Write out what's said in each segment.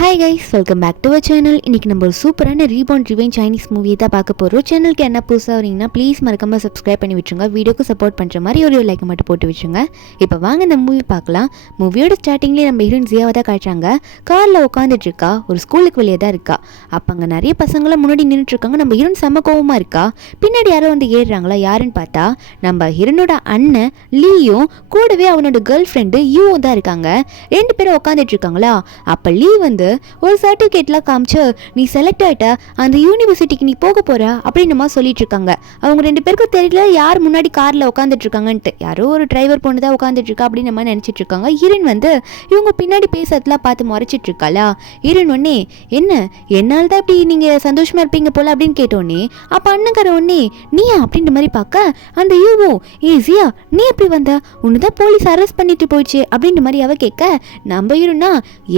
Hi guys, welcome back to our channel. இன்றைக்கி நம்ம ஒரு சூப்பரான ரீபார்ன் ரிவெஞ்ச் சைனீஸ் மூவியை தான் பார்க்க போகிறோம். சேனலுக்கு என்ன புதுசாக வரீங்கன்னா ப்ளீஸ் மறக்காமல் சப்ஸ்கிரைப் பண்ணி விட்டுருங்க. வீடியோக்கு சப்போர்ட் பண்ணுற மாதிரி ஒரு லைக் மட்டும் போட்டு விட்டுருங்க. இப்போ வாங்க இந்த மூவி பார்க்கலாம். மூவியோட ஸ்டார்டிங்லேயே நம்ம ஹீரோயின் ஜியாவை தான் காட்டுறாங்க. காரில் உட்காந்துட்டு இருக்கா, ஒரு ஸ்கூலுக்கு வெளியே தான் இருக்கா. அப்போ அங்கே நிறைய பசங்களாம் முன்னாடி நின்றுட்டு இருக்காங்க. நம்ம ஹீரோயின் செம்ம கோவமாக இருக்கா. பின்னாடி யாரோ வந்து ஏறுறாங்களா, யாருன்னு பார்த்தா நம்ம ஹீரோனோட அண்ணன் லீயும் கூடவே அவனோட கேர்ள் ஃப்ரெண்டு யூவும் தான் இருக்காங்க. ரெண்டு பேரும் உட்காந்துட்டு இருக்காங்களா. அப்போ லீ வந்து ஒரு சர்டிஃபிகேட்லாம் காமிச்சு நீ செலக்ட் ஆகிட்ட, அந்த யூனிவர்சிட்டிக்கு நீ போக போற அப்படின்னு மாதிரி சொல்லிட்டு இருக்காங்க. அவங்க ரெண்டு பேருக்கும் தெரியல யார் முன்னாடி காரில் உட்காந்துட்டு இருக்காங்கன்ட்டு. யாரோ ஒரு டிரைவர் பொண்ணு தான் உட்காந்துட்டு இருக்கா அப்படின்னு நம்ம நினச்சிட்டு இருக்காங்க. ஹீரோயின் வந்து இவங்க பின்னாடி பேசுறதுலாம் பார்த்து முறைச்சிட்டு இருக்காளா. ஹீரோயின் ஒன்னே என்ன என்னால் தான் இப்படி நீங்கள் சந்தோஷமா இருப்பீங்க போல அப்படின்னு கேட்டோன்னே அப்போ அண்ணங்கார ஒன்னே நீயா அப்படின்ற மாதிரி பார்க்க அந்த யூவும் ஜியா நீ எப்படி வந்த, உன்னதான் போலீஸ் அரெஸ்ட் பண்ணிட்டு போயிடுச்சு அப்படின்ற மாதிரி அவ கேட்க நம்ம ஹீரோனா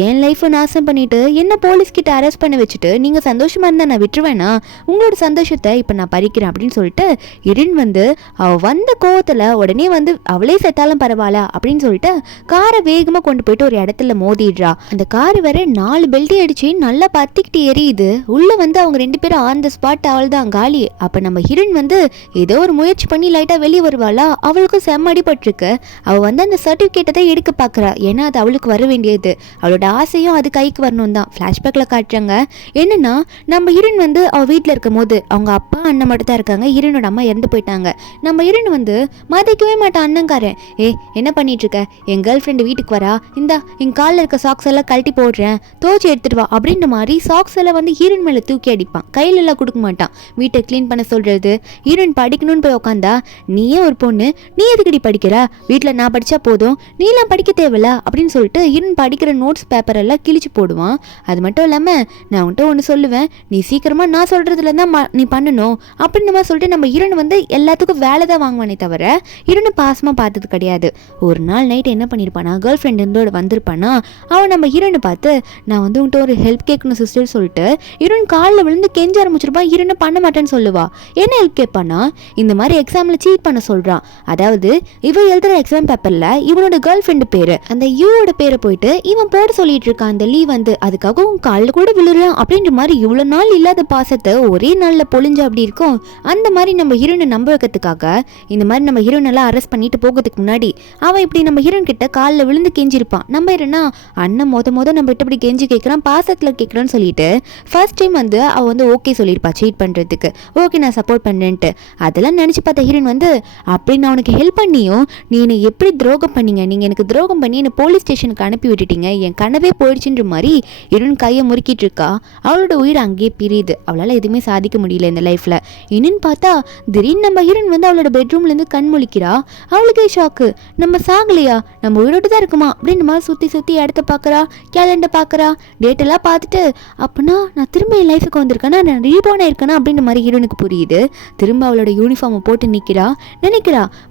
என் லைஃப்பை நாசம் பண்ணிட்டு என்ன போலீஸ் கிட்ட அரெஸ்ட் பண்ண வச்சுட்டு நீங்க சந்தோஷமா இருந்தா நான் விட்டுருவேனா, உங்களோட சந்தோஷத்தை இப்ப நான் பறிக்கிறேன் அப்படின்னு சொல்லிட்டு ஹீரோயின் வந்து அவ வந்த கோவத்துல உடனே வந்து அவளே செத்தாலும் பரவாயில்ல அப்படின்னு சொல்லிட்டு காரை வேகமா கொண்டு போயிட்டு ஒரு இடத்துல மோதிடுறா. அந்த கார் வர 4 பெல்ட்டி அடிச்சு நல்லா பத்திக்கிட்டு எரியுது. உள்ள வந்து அவங்க ரெண்டு பேரும் ஆன் த ஸ்பாட் அவள் தான் காலி. அப்ப நம்ம ஹீரோயின் வந்து ஏதோ ஒரு முயற்சி பண்ணி லைட்டா வெளியே வருவாளா. அவளுக்கும் செம்ம அடிபட்டிருக்கு. அவ வந்து அந்த சர்டிபிகேட்டை தான் எடுக்க பாக்குறா. ஏன்னா அது அவளுக்கு வர வேண்டியது, அவளோட ஆசையும் அது கைக்கு வரணும் தான். ஃப்ளாஷ்பேக்கில் காட்டுறாங்க. என்னன்னா நம்ம ஹீரோயின் வந்து அவள் வீட்டில் இருக்கும் போது அவங்க அப்பா அண்ணன் மட்டும் தான் இருக்காங்க. ஹீரோனோட அம்மா இறந்து போயிட்டாங்க. நம்ம ஹீரோயின் வந்து மதிக்கவே மாட்டான் அண்ணங்காரன். என்ன பண்ணிட்டு இருக்க, என் கேர்ள் ஃப்ரெண்டு வீட்டுக்கு வரா, இந்தா என் காலில் இருக்க சாக்ஸ் எல்லாம் கழட்டி போடுறேன், தோச்சி எடுத்துட்டு வா அப்படின்ற மாதிரி சாக்ஸ் எல்லாம் வந்து ஹீரோயின் மேலே தூக்கி அடிப்பான். கையில எல்லாம் கொடுக்க மாட்டான். வீட்டை க்ளீன் பண்ண சொல்றது. ஹீரோயின் படிக்கணும்னு போய் உட்காந்தா நீயே ஒரு பொண்ணு, நீ எதுக்கடி படிக்கிற, வீட்டில் நான் படித்தா போதும், நீலாம் படிக்க தேவையில்ல அப்படின்னு சொல்லிட்டு ஹீரோயின் படிக்கிற நோட்ஸ் பேப்பர் எல்லாம் கிழிச்சு போடுவான். அது மட்டும் இல்லாமல் நான் உன்கிட்ட ஒன்று சொல்லுவேன், நீ சீக்கிரமாக நான் சொல்கிறதுல தான் நீ பண்ணணும் அப்படின்னு மாதிரி சொல்லிட்டு நம்ம ஹீரோயின் வந்து எல்லாத்துக்கும் வேலை தான் வாங்குவானே தவிர ஹீரோனை பாசமாக பார்த்தது கிடையாது. ஒரு நாள் நைட் என்ன பண்ணியிருப்பானா, கேர்ள் ஃப்ரெண்ட் இருந்தோட வந்திருப்பானா. அவன் நம்ம ஹீரோனை பார்த்து நான் வந்து உன்கிட்ட ஒரு ஹெல்ப் கேட்கணும் சிஸ்டர் சொல்லிட்டு ஹீரோயின் காலில் விழுந்து கெஞ்ச ஆரம்பிச்சிருப்பான். ஹீரோனை பண்ண மாட்டேன்னு சொல்லுவா. என்ன ஹெல்ப் கேட்பானா, இந்த மாதிரி எக்ஸாமில் சீட் பண்ண சொல்கிறான். அதாவது இவன் எழுதுகிற எக்ஸாம் பேப்பரில் இவனோட கேர்ள் ஃப்ரெண்டு பேர் அந்த யூவோட பேரை போயிட்டு இவன் போட சொல்லிட்டு இருக்கான். அந்த லீ வந்து அதுக்காக உன் காலில் கூட விழுறான் அப்படின்ற மாதிரி இவ்வளோ நாள் இல்லாத பாசத்தை ஒரே நாளில் பொழிஞ்சு அப்படி இருக்கும். அந்த மாதிரி நம்ம ஹீரோனை நம்ப வைக்கிறதுக்காக இந்த மாதிரி நம்ம ஹீரோன் எல்லாம் அரெஸ்ட் பண்ணிட்டு போகிறதுக்கு முன்னாடி அவன் இப்படி நம்ம ஹீரோன் கிட்ட காலில் விழுந்து கெஞ்சிருப்பான். நம்ம ஹீரோனா அண்ணன் மொத நம்ம கிட்ட இப்படி கெஞ்சி கேட்குறான், பாசத்தில் கேட்குறான்னு சொல்லிட்டு ஃபர்ஸ்ட் டைம் வந்து அவள் வந்து ஓகே சொல்லியிருப்பா சீட் பண்ணுறதுக்கு. ஓகே நான் சப்போர்ட் பண்ணேன்ட்டு. அதெல்லாம் நினச்சி பார்த்த ஹீரோன் வந்து அப்படி நான் உனக்கு ஹெல்ப் பண்ணியும் நீ என்னை எப்படி துரோகம் பண்ணீங்க, நீங்கள் எனக்கு துரோகம் பண்ணி என்னை போலீஸ் ஸ்டேஷனுக்கு அனுப்பி விட்டுட்டீங்க, என் கனவே போயிடுச்சுன்ற மாதிரி ஹீரோன் கையை முறுக்கிட்டு இருக்கா. அவளோட உயிர் அங்கேயே பிரியுது. அவளால் எதுவுமே சாதிக்க முடியல இந்த லைஃப்பில். என்னன்னு பார்த்தா திடீர்னு நம்ம ஹீரோயின் வந்து அவளோட பெட்ரூம்லேருந்து கண் முழிக்கிறா. அவளுக்கே ஷாக்கு, நம்ம சாகலையா, நம்ம உயிரோடு தான் இருக்குமா அப்படின்னு மாதிரி சுற்றி இடத்த பார்க்குறா, கேலண்டர் பார்க்குறா, டேட்டெல்லாம் பார்த்துட்டு அப்படின்னா நான் திரும்ப என் லைஃபுக்கு வந்திருக்கேன்னா, நான் ரீபார்ன் ஆயிருக்கேனா அப்படின்ற மாதிரி ஹீரோனுக்கு புரியுது. திரும்ப அவளோட யூனிஃபார்மை போட்டு நினைக்கிறா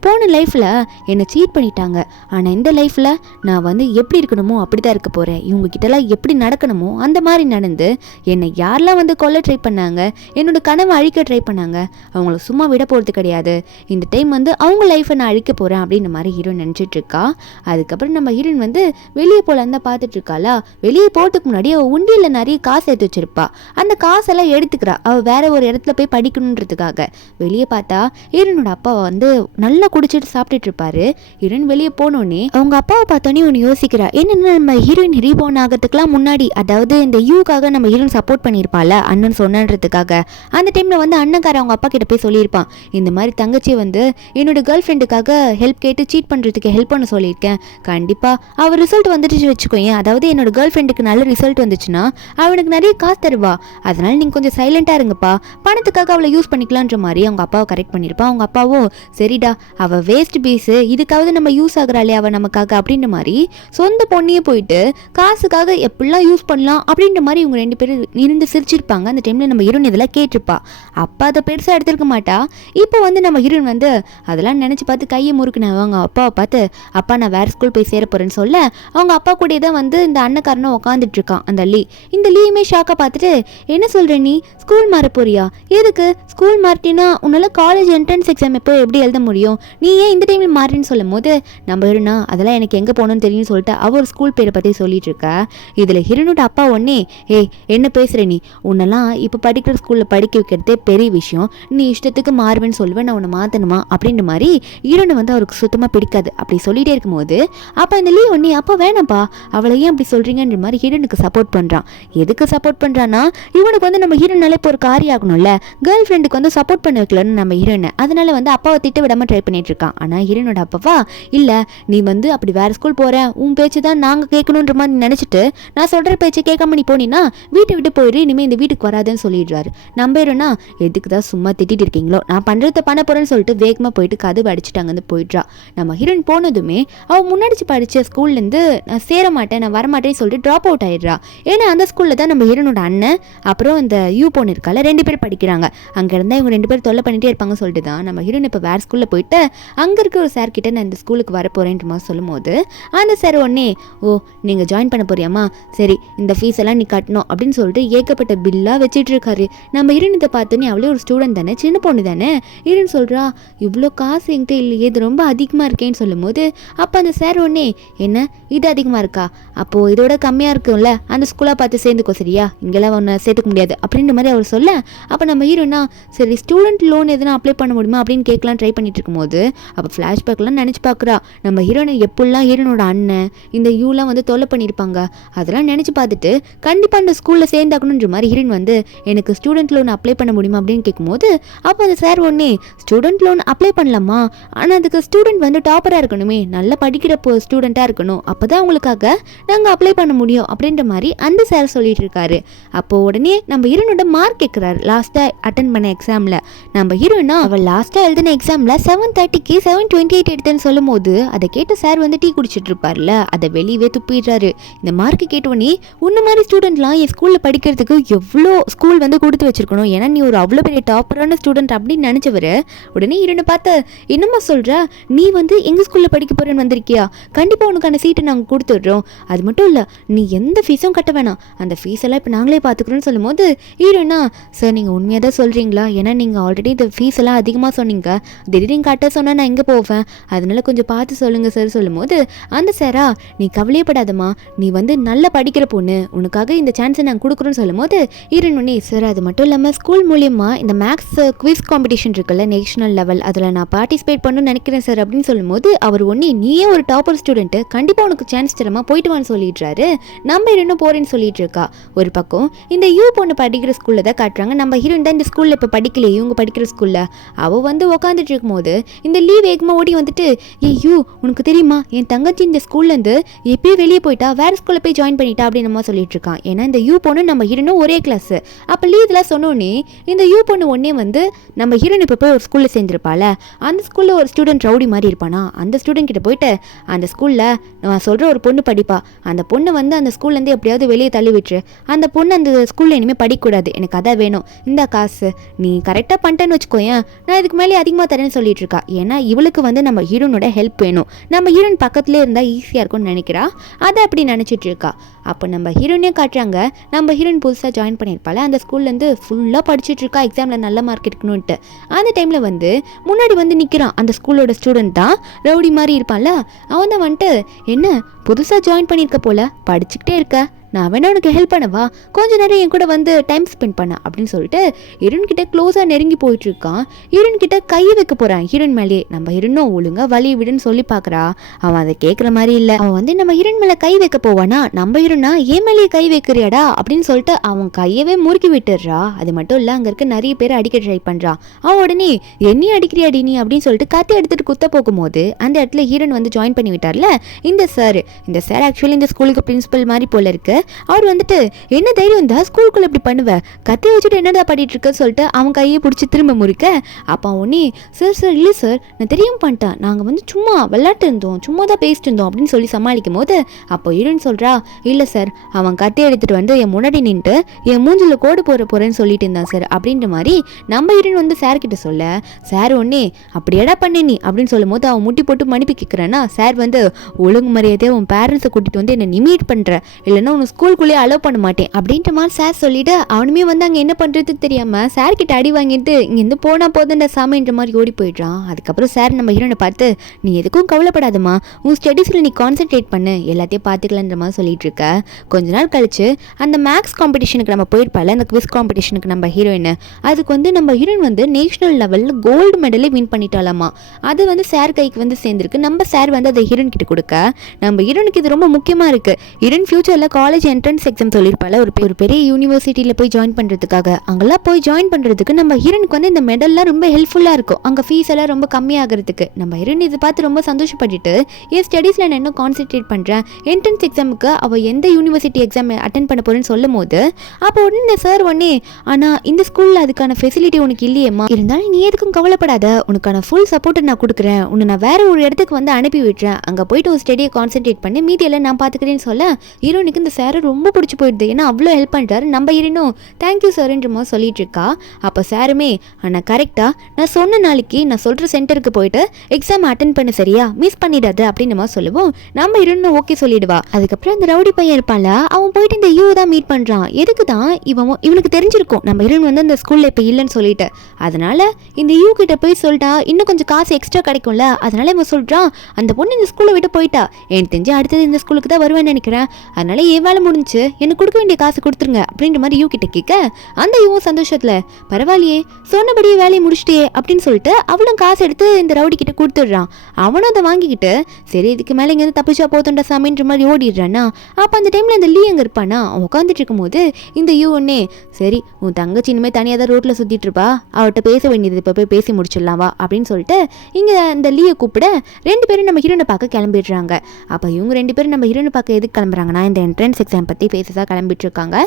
போன லைஃப்பில் என்னை சீட் பண்ணிட்டாங்க, ஆனால் இந்த லைஃப்பில் நான் வந்து எப்படி இருக்கணுமோ அப்படி தான் இருக்க போகிறேன், இவங்க கிட்டலாம் எப்படி நடக்கணுமோ அந்த மாதிரி நடந்து என்னை யாரெல்லாம் வந்து கொல்ல ட்ரை பண்ணாங்க, என்னோட கனவை அழிக்க ட்ரை பண்ணாங்க, அவங்கள சும்மா விட போகிறது கிடையாது, இந்த டைம் வந்து அவங்க லைஃப்பை நான் அழிக்க போகிறேன் அப்படின்ற மாதிரி ஹீரோயின் நினச்சிட்டு இருக்கா. அதுக்கப்புறம் நம்ம ஹீரோயின் வந்து வெளியே போகலான்னு தான் பார்த்துட்டு இருக்காளா. வெளியே போகிறதுக்கு முன்னாடி அவள் உண்டியில் நிறைய காசு எடுத்து வச்சிருப்பா. அந்த காசெல்லாம் எடுத்துக்கிறா அவள் வேற ஒரு இடத்துல போய் படிக்கணுன்றதுக்காக. வெளியே பார்த்தா ஹீரோனோட அப்பா வந்து நல்லா குடிச்சிட்டு சாப்பிட்டுட்டு இருப்பாரு. ஹீரோயின் வெளியே போனோடனே அவங்க அப்பாவை பார்த்தோன்னே ஒன்று யோசிக்கிறா. என்னென்னா நம்ம ஹீரோயின் ரீபார்ன் ஆகிறதுக்குலாம் முன்னாடி, அதாவது இந்த யூக்காக நம்ம ஹீரோயின் சப்போர்ட் பண்ணியிருப்பாள் அண்ணன் சொன்னதுக்காக, அந்த டைமில் வந்து அண்ணன்கார அவங்க அப்பா கிட்ட போய் சொல்லியிருப்பான், இந்த மாதிரி தங்கச்சி வந்து என்னோட கேர்ள் ஃப்ரெண்டுக்காக ஹெல்ப் கேட்டு சீட் பண்ணுறதுக்கு ஹெல்ப் பண்ண சொல்லியிருக்கேன், கண்டிப்பாக அவர் ரிசல்ட் வந்துட்டு வச்சுக்கோங்க, அதாவது என்னோட கேர்ள் ஃப்ரெண்டுக்கு நல்ல ரிசல்ட் வந்துச்சுன்னா அவனுக்கு நிறைய காசு தருவா, அதனால் நீங்கள் கொஞ்சம் சைலண்ட்டாக இருங்கப்பா, பணத்துக்காக அவளை யூஸ் பண்ணிக்கலான்ற மாதிரி அவங்க அப்பாவை கரெக்ட் பண்ணியிருப்பான். அவங்க அப்பாவும் சரிடா அவள் வேஸ்ட் பீஸு, இதுக்காவது நம்ம யூஸ் ஆகுறாளே அவள் நமக்காக அப்படின்ற மாதிரி சொந்த பொண்ணையே போயிட்டு காசுக்காக எப்படிலாம் யூஸ் பண்ணலாம் அப்படின்ற மாதிரி இவங்க ரெண்டு பேரும் இருந்து சிரிச்சிருப்பாங்க. அந்த டைமில் நம்ம ஹீரோயின் இதெல்லாம் கேட்டிருப்பா. அப்பா அதை பெருசாக எடுத்துருக்க மாட்டா. இப்போ வந்து நம்ம ஹீரோயின் வந்து அதெல்லாம் நினச்சி பார்த்து கையை முறுக்குனேன். அவங்க அப்பாவை பார்த்து அப்பா நான் வேறு ஸ்கூல் போய் சேர போகிறேன்னு சொல்ல அவங்க அப்பா கூட தான் வந்து இந்த அண்ணக்காரனும் உட்காந்துட்டு இருக்கான் அந்த லீ. இந்த லீயுமே ஷாக்காக பார்த்துட்டு என்ன சொல்கிற நீ ஸ்கூல் மாற போறியா, எதுக்கு ஸ்கூல் மாறிட்டினா உன்னால் காலேஜ் என்ட்ரன்ஸ் எக்ஸாம் எப்போ எப்படி எழுத முடியும், நீ ஏன் இந்த டைமில் மாறின்னு சொல்லும் போது நம்ம ஹீரோனா அதெல்லாம் எனக்கு எங்கே போகணும்னு தெரியும்னு சொல்லிட்டு அவர் ஸ்கூல் பேரை பற்றி சொல்லிட்டு இருக்கா. இது இதில் ஹீரோனோட அப்பா ஒன்னே, ஏய் என்ன பேசுகிற நீ, உன்னெல்லாம் இப்போ படிக்கிற ஸ்கூலில் படிக்க வைக்கிறதே பெரிய விஷயம், நீ இஷ்டத்துக்கு மாறுவேன்னு சொல்லுவேன், நான் உன்னை மாற்றணுமா அப்படின்ற மாதிரி ஹீரோனை வந்து அவருக்கு சுத்தமாக பிடிக்காது. அப்படி சொல்லிகிட்டே இருக்கும்போது அப்போ இந்த லீ ஒன்னே, அப்போ வேணாப்பா அவளை ஏன் அப்படி சொல்கிறீங்கன்ற மாதிரி ஹீரோனுக்கு சப்போர்ட் பண்ணுறான். எதுக்கு சப்போர்ட் பண்ணுறான்னா, இவனுக்கு வந்து நம்ம ஹீரோனாலே இப்போ ஒரு காரியம் ஆகணும்ல, கேர்ள் ஃப்ரெண்டுக்கு வந்து சப்போர்ட் பண்ண வைக்கலன்னு நம்ம ஹீரோனை, அதனால வந்து அப்பாவை திட்ட விடாமல் ட்ரை பண்ணிட்டு இருக்கான். ஆனால் ஹீரோனோட அப்பாவா, இல்லை நீ வந்து அப்படி வேறு ஸ்கூல் போகிற, உன் பேச்சு தான் நாங்கள் கேட்கணுன்ற மாதிரி நினச்சிட்டு நான் சொல்கிற பேச்சை கேட்காம நீ போனீன்னா வீட்டை விட்டு போயிடு, இனிமேல் இந்த வீட்டுக்கு வராதுன்னு சொல்லிடுறாரு. நம்ம ஹீரோனா, எதுக்கு தான் சும்மா திட்டிட்டு இருக்கீங்களோ, நான் பண்ணுறத பண்ண போகிறேன்னு சொல்லிட்டு வேகமாக போயிட்டு கதவு அடிச்சுட்டு அங்கேருந்து போயிடுறா. நம்ம ஹீரோயின் போனதுமே அவள் முன்னாடி படித்த ஸ்கூல்லேருந்து நான் சேர மாட்டேன், நான் வரமாட்டேன்னு சொல்லிட்டு ட்ராப் அவுட் ஆயிடுறா. ஏன்னா அந்த ஸ்கூலில் தான் நம்ம ஹீரோனோட அண்ணன் அப்புறம் இந்த யூ பொண்ணு இருக்கால 2 பேர் படிக்கிறாங்க. அங்கே இருந்தால் இவங்க 2 பேர் தொல்லை பண்ணிகிட்டே இருப்பாங்க சொல்லிட்டு தான் நம்ம ஹீரோயின் இப்போ வேறு ஸ்கூலில் போயிட்டு அங்கே இருக்க ஒரு சார் கிட்ட நான் இந்த ஸ்கூலுக்கு வர போகிறேன்ற மாதிரி சொல்லும் போது அந்த சார் ஒன்னே, ஓ நீங்கள் ஜாயின் பண்ண போறியாம்மா, சரி இந்த ஃபீஸ் எல்லாம் நீ கட்டணும் அப்படின்னு சொல்லிட்டு ஏகப்பட்ட பில்லாக வச்சுட்டு இருக்காரு. நம்ம ஹீரோயினத்தை பார்த்தோன்னே அவளே ஒரு ஸ்டூடெண்ட் தானே, சின்ன பொண்ணு தானே, ஹீரோயின் சொல்கிறா இவ்வளோ காசு என்கிட்ட இல்லையே, இது ரொம்ப அதிகமாக இருக்கேன்னு சொல்லும் போது அப்போ அந்த சார் ஒன்னே, என்ன இது அதிகமாக இருக்கா, அப்போது இதோட கம்மியாக இருக்கும்ல, அந்த ஸ்கூலாக பார்த்து சேர்ந்துக்கோ சரியா, இங்கெல்லாம் ஒன்று சேர்த்துக்க முடியாது அப்படின்ற மாதிரி அவர் சொல்ல, அப்போ நம்ம ஹீரோனா சரி ஸ்டூடெண்ட் லோன் எதுனா அப்ளை பண்ண முடியுமா அப்படின்னு கேட்கலாம் ட்ரை பண்ணிட்டு இருக்கும்போது அப்போ ஃப்ளாஷ்பேக்லாம் நினச்சி பார்க்குறா. நம்ம ஹீரோனை எப்படிலாம் ஹீரோனோட அண்ணன் இந்த யூலாம் வந்து தொல்லை பண்ணியிருப்பாங்க அதெல்லாம் நினச்சி பார்த்துட்டு கண்டிப்பாக அந்த ஸ்கூலில் சேர்ந்தாக்கணுன்ற மாதிரி ஹீரோயின் வந்து எனக்கு ஸ்டூடெண்ட் லோன் அப்ளை பண்ண முடியுமா அப்படின்னு கேட்கும்போது அப்போ அந்த சார் ஒன்னே, ஸ்டூடெண்ட் லோன் அப்ளை பண்ணலாமா, ஆனால் அதுக்கு ஸ்டூடெண்ட் வந்து டாப்பராக இருக்கணுமே, நல்லா படிக்கிற ஸ்டூடெண்ட்டாக இருக்கணும், அப்போ தான் அவங்களுக்காக நாங்கள் அப்ளை பண்ண முடியும் அப்படின்ற மாதிரி அந்த சார் சொல்லிட்டு இருக்காரு. அப்போ உடனே நம்ம ஹீரோனோட மார்க் கேட்குறாரு. லாஸ்ட்டாக அட்டன் பண்ண எக்ஸாமில் நம்ம ஹீரோயினா அவள் லாஸ்ட்டாக எழுதின எக்ஸாமில் 730க்கு 728 எடுத்தேன்னு சொல்லும் போது அதை கேட்ட சார் வந்து டீ குடிச்சிட்டு இருப்பார்ல, அதை வெளியவே துப்பிடுறாரு. இந்த மார்க்கு கேட்டோடனே உன்ன மாதிரி ஸ்டூடெண்ட்லாம் என் ஸ்கூலில் படிக்கிறதுக்கு எவ்வளோ ஸ்கூல் வந்து கொடுத்து வச்சிருக்கணும், ஏன்னா நீ ஒரு அவ்வளோ பெரிய டாப்பரான ஸ்டூடெண்ட் அப்படின்னு நினச்சவர் உடனே ஹீரோனை பார்த்து, என்னம்மா சொல்கிற, நீ வந்து எங்கள் ஸ்கூலில் படிக்க போகிறேன்னு வந்திருக்கியா, கண்டிப்பாக உனக்கான சீட்டை நாங்கள் கொடுத்துட்றோம், அது மட்டும் இல்லை நீ எந்த ஃபீஸும் கட்ட வேணாம், அந்த ஃபீஸ் எல்லாம் இப்போ நாங்களே பார்த்துக்கிறோன்னு சொல்லும் போது ஹீரோனா, சார் நீங்கள் உண்மையாக தான் சொல்கிறீங்களா, ஏன்னா நீங்கள் ஆல்ரெடி இந்த ஃபீஸ் எல்லாம் அதிகமாக சொன்னீங்க, திடீர்னு கட்ட சொன்னால் நான் எங்கே போவேன், அதனால கொஞ்சம் பார்த்து சொல்லுங்கள் சார் சொல்லும் போது அந்த சாரா, நீ கவலையப்படாதம்மா, நீ வந்து நல்லா படிக்கிற பொண்ணு, உனக்காக இந்த சான்ஸை நாங்கள் கொடுக்குறோன்னு சொல்லும் போது ஹீரோனே, சார் அது மட்டும் இல்லாமல் ஸ்கூல் மூலியமாக இந்த மேக்ஸ் குவிஸ் காம்படிஷன் இருக்குல்ல நேஷனல் லெவல், அதில் நான் பார்ட்டிசிபேட் பண்ணணும்னு நினைக்கிறேன் சார் அப்படின்னு சொல்லும்போது அவர் ஒன்னே, நீயே ஒரு டாப்பர் ஸ்டூடெண்ட்டு, கண்டிப்பாக உனக்கு சான்ஸ் தரமா, போயிட்டு வான்னு சொல்லிடுறாரு. நம்ம ஹீரோனும் போறேன்னு சொல்லிட்டு இருக்கா. ஒரு பக்கம் இந்த யூ பொண்ணு படிக்கிற ஸ்கூலில் தான் காட்டுறாங்க. நம்ம ஹீரோயின் தான் இந்த ஸ்கூலில் இப்போ படிக்கலையே, இவங்க படிக்கிற ஸ்கூலில் அவள் வந்து உட்காந்துட்டு இருக்கும்போது இந்த லீவ் வேகமாக ஓடி வந்துட்டு, யூ உனக்கு தெரியுமா என் தங்கச்சி இந்த ஸ்கூல்லேருந்து எப்பயும் வெளியே போயிட்டா, வேறு ஸ்கூலில் போய் ஜாயின் பண்ணிட்டா அப்படின்னு நம்ம சொல்லிட்டு இருக்கான். ஏன்னா இந்த யூ பொண்ணு நம்ம ஹீரோனும் ஒரே கிளாஸ். அப்போ லீவ் இதெல்லாம் சொன்னோன்னே இந்த யூ பொண்ணு ஒன்னே வந்து நம்ம ஹீரோயின் இப்போ போய் ஒரு ஸ்கூலில் சேர்ந்துருப்பாள், அந்த ஸ்கூலில் ஒரு ஸ்டூடெண்ட் ரவுடி மாதிரி இருப்பானா, அந்த ஸ்டூடெண்ட் கிட்ட போயிட்டு அந்த ஸ்கூலில் நான் சொல்கிற ஒரு பொண்ணு படிப்பா, அந்த பொண்ணு வந்து அந்த ஸ்கூல்லேருந்து எப்படியாவது வெளியே தள்ளி விட்டுரு, அந்த பொண்ணு அந்த ஸ்கூலில் இனிமேல் படிக்கக்கூடாது, எனக்கு அதான் வேணும், இந்த காசு நீ கரெக்டாக பண்ணிட்டேன்னு வச்சுக்கோயேன், நான் இதுக்கு மேலே அதிகமாக தரேன்னு சொல்லிட்டு இருக்கா. ஏன்னா இவளுக்கு வந்து நம்ம ஹீரோனோட ஹெல்ப் வேணும், நம்ம ஹீரோயின் பக்கத்துலேயே இருந்தால் ஈஸியாக இருக்கும்னு நினைக்கிறா, அதை அப்படி நினச்சிட்டு இருக்கா. அப்போ நம்ம ஹீரோயினே காட்டுறாங்க, நம்ம ஹீரோயின் புதுசாக ஜாயின் பண்ணியிருப்பாள், அந்த ஸ்கூல்லேருந்து ஃபுல்லாக படிச்சுட்டு இருக்கா, எக்ஸாமில் நல்ல மார்க் எடுக்கணுன்ட்டு. அந்த டைமில் வந்து முன்னாடி வந்து நிற்கிறான் அந்த ஸ்கூலோட ஸ்டூடெண்ட் தான், ரவுடி மாதிரி இருப்பான்ல, அவன் தான் வந்துட்டு, என்ன புதுசாக ஜாயின் பண்ணியிருக்க போல, படிச்சுக்கிட்டே இருக்க, நான் வேணா உனக்கு ஹெல்ப் பண்ணவா, கொஞ்ச நேரம் என் கூட வந்து டைம் ஸ்பெண்ட் பண்ண அப்படின்னு சொல்லிட்டு ஹீரோயின் கிட்ட க்ளோஸாக நெருங்கி போயிட்டு இருக்கான். ஹீரோயின் கிட்ட கையை வைக்க போகிறான் ஹீரோயின் மேலேயே. நம்ம ஹீரோனும் ஒழுங்காக வழி விடுன்னு சொல்லி பார்க்குறா. அவன் அதை கேட்குற மாதிரி இல்லை. அவன் வந்து நம்ம ஹீரோயின் மேலே கை வைக்க போவானா, நம்ம ஹீரோனா ஏன் மேலேயே கை வைக்கிறியாடா அப்படின்னு சொல்லிட்டு அவன் கையவே முறுக்கி விட்டுடுறா. அது மட்டும் இல்லை, அங்கே இருக்க நிறைய பேர் அடிக்க ட்ரை பண்ணுறான். அவன் உடனே என்னையும் அடிக்கிறியாடி நீ அப்படின்னு சொல்லிட்டு கத்தி எடுத்துகிட்டு குத்த போகும்போது அந்த இடத்துல ஹீரோயின் வந்து ஜாயின் பண்ணி விட்டார்ல இந்த சார் ஆக்சுவலி இந்த ஸ்கூலுக்கு பிரின்சிபல் மாதிரி போல இருக்கு. அவர் வந்துட்டு, என்ன தைரியம் தான் ஸ்கூலுக்குள்ள இப்படி பண்ணுவேன், கத்தி வச்சுட்டு என்னதான் பண்ணிட்டு இருக்கன்னு சொல்லிட்டு அவன் கையை பிடிச்சி திரும்ப முறிக்க, அப்போ உடனே சார் இல்லை சார் நான் தெரியாமல் பண்ணிட்டேன், நாங்கள் வந்து சும்மா விளையாட்டு இருந்தோம், சும்மா தான் பேசிட்டு இருந்தோம் அப்படின்னு சொல்லி சமாளிக்கும் போது அப்போ ஹீரோயின் சொல்கிறா, இல்லை சார் அவன் கத்தி எடுத்துகிட்டு வந்து என் முன்னாடி நின்றுட்டு என் மூஞ்சில் கோடு போகிறேன்னு சொல்லிட்டு இருந்தான் சார் அப்படின்ற மாதிரி நம்ம ஹீரோயின் வந்து சார் கிட்ட சொல்ல, சார் ஒன்னே அப்படியேடா பண்ணி நீ அப்படின்னு சொல்லும் போது அவன் முட்டி போட்டு மன்னிப்பு கேட்குறான்னா சார் வந்து, ஒழுங்கு மரியாதையாக உன் பேரண்ட்ஸை கூட்டிகிட்டு வந்து என்னை நிமீட் பண்ணுற, இல்லைன்னா உன் ஸ்கூலுக்குள்ளேயே அலோவ் பண்ண மாட்டேன் அப்படின்ற மாதிரி சார் சொல்லிட்டு அவனுமே வந்து அங்கே என்ன பண்ணுறது தெரியாமல் சார் கிட்ட அடி வாங்கிட்டு இங்கேருந்து போனால் போதுன்ற சாமின்ற மாதிரி ஓடி போயிடுறான். அதுக்கப்புறம் சார் நம்ம ஹீரோனை பார்த்து நீ எதுக்கும் கவலைப்படாதம்மா, உன் ஸ்டடீஸில் நீ கான்சென்ட்ரேட் பண்ணு, எல்லாத்தையும் பார்த்துக்கலான்ற மாதிரி சொல்லிட்டு இருக்க. கொஞ்ச நாள் கழிச்சு அந்த மேக்ஸ் காம்படிஷனுக்கு நம்ம போயிருப்பால, அந்த குவிஸ் காம்படிஷனுக்கு நம்ம ஹீரோயின், அதுக்கு வந்து நம்ம ஹீரோயின் வந்து நேஷனல் லெவலில் கோல்டு மெடலே வின் பண்ணிட்டாலாமா. அது வந்து சார் கைக்கு வந்து சேர்ந்துருக்கு. நம்ம சார் வந்து அதை ஹீரோயின் கிட்ட கொடுக்க, நம்ம ஹீரோனுக்கு இது ரொம்ப முக்கியமாக இருக்குது. ஹீரோயின் ஃபியூச்சரில் காலேஜ் என்ட்ரன்ஸ் எக்ஸாம் சொல்லியிருப்பால, ஒரு பெரிய யூனிவர்சிட்டியில் போய் ஜாயின் பண்ணுறதுக்காக. அங்கெல்லாம் போய் ஜாயின் பண்ணுறதுக்கு நம்ம ஹீரோனுக்கு வந்து இந்த மெடல்லாம் ரொம்ப ஹெல்ப்ஃபுல்லாக இருக்கும். அங்கே ஃபீஸ் எல்லாம் ரொம்ப கம்மியாகிறதுக்கு. நம்ம ஹீரோயின் இதை பார்த்து ரொம்ப சந்தோஷப்பட்டுட்டு என் ஸ்டடீஸில் நான் இன்னும் கான்சென்ட்ரேட் பண்ணுறேன், என்ட்ரன்ஸ் எக்ஸாமுக்கு அவள் எந்த யூனிவர்சிட்டி எக்ஸாம் அட்டன் பண்ண போகிறேன்னு சொல்லும் போது அப்போ உடனே இந்த சார் உடனே ஆனால் இந்த ஸ்கூலில் அதுக்கான ஃபெசிலிட்டி உனக்கு இல்லையேம்மா, இருந்தாலும் நீ எதுக்கும் கவலைப்படாத, உனக்கான ஃபுல் சப்போர்ட்டை நான் கொடுக்குறேன், உன்னை நான் வேற ஒரு இடத்துக்கு வந்து அனுப்பி விட்டுறேன், அங்கே போயிட்டு ஒரு ஸ்டடியை கான்சென்ட்ரேட் பண்ணி மீதியெல்லாம் நான் பார்த்துக்கிறேன்னு சொல்ல ஹீரோனுக்கு இந்த சாரை ரொம்ப பிடிச்சி போயிடுது. ஏன்னா அவ்வளோ ஹெல்ப் பண்ணுறாரு. நம்ம ஹீரோனும் தேங்க்யூ சார்ன்ற மாதிரி சொல்லிட்டு இருக்கா. அப்போ சாருமே ஆனால் கரெக்டாக நான் சொன்ன நாளைக்கு நான் சொல்கிற சென்டருக்கு போயிட்டு எக்ஸாம் அட்டன் பண்ண சரியா, மிஸ் பண்ணிடாது அப்படின்னு மாதிரி சொல்லுவோம். நம்ம ஹீரோன்னு ஓகே சொல்லிடுவா. அதுக்கப்புறம் இந்த ரவுடி பையன் இருப்பான்ல, அவன் போயிட்டு இந்த யூ தான் மீட் பண்ணுறான். எதுக்கு தான் இவனுக்கு தெரிஞ்சிருக்கும் நம்ம ஹீரோயின் வந்து அந்த ஸ்கூலில் இப்போ இல்லைன்னு சொல்லிட்டு, அதனால இந்த யூ கிட்ட போய் சொல்லிட்டா இன்னும் கொஞ்சம் காசு எக்ஸ்ட்ரா கிடைக்கும்ல, அதனால இவன் சொல்கிறான் அந்த பொண்ணு இந்த ஸ்கூலை விட்டு போயிட்டா, எனக்கு தெரிஞ்சு அடுத்தது இந்த ஸ்கூலுக்கு தான் வருவேன்னு நினைக்கிறேன், அதனால என் வேலை முடிஞ்சு எனக்கு கொடுக்க வேண்டிய காசு கொடுத்துருங்க அப்படின்ற மாதிரி யூ கிட்ட கேட்க, அந்த யூவும் சந்தோஷத்தில் பரவாயில்லையே சொன்னபடியே வேலையை முடிச்சிட்டே அப்படின்னு சொல்லிட்டு அவளும் காசு எடுத்து இந்த ரவுடி கிட்ட கொடுத்துடுறான். அவனும் அதை வாங்கிக்கிட்டு சரி இதுக்கு மேலே இங்கேருந்து தப்பிச்சா போதுன்ற சாமின்ற மாதிரி ஓடிடுறான்னா. அப்போ அந்த டைமில் இந்த லீ அங்கே இருப்பானா, அவன் உட்காந்துட்டு இருக்கும்போது இந்த யூ ஒன்னே சரி உன் தங்கச்சி இனிமேல் தனியாக தான் ரோட்டில் சுற்றிட்டு இருப்பா, அவட்ட பேச வேண்டியது இப்போ போய் பேசி முடிச்சிடலாம் வா அப்படின்னு சொல்லிட்டு இங்கே இந்த லீயை கூப்பிட ரெண்டு பேரும் நம்ம ஹீரோனை பார்க்க கிளம்பிடுறாங்க. அப்போ இவங்க ரெண்டு பேரும் நம்ம ஹீரோனை பார்க்க எதுக்கு கிளம்புறாங்கன்னா இந்த என்ட்ரன்ஸ் எக்ஸாம் பற்றி பேசதான் கிளம்பிட்டு இருக்காங்க.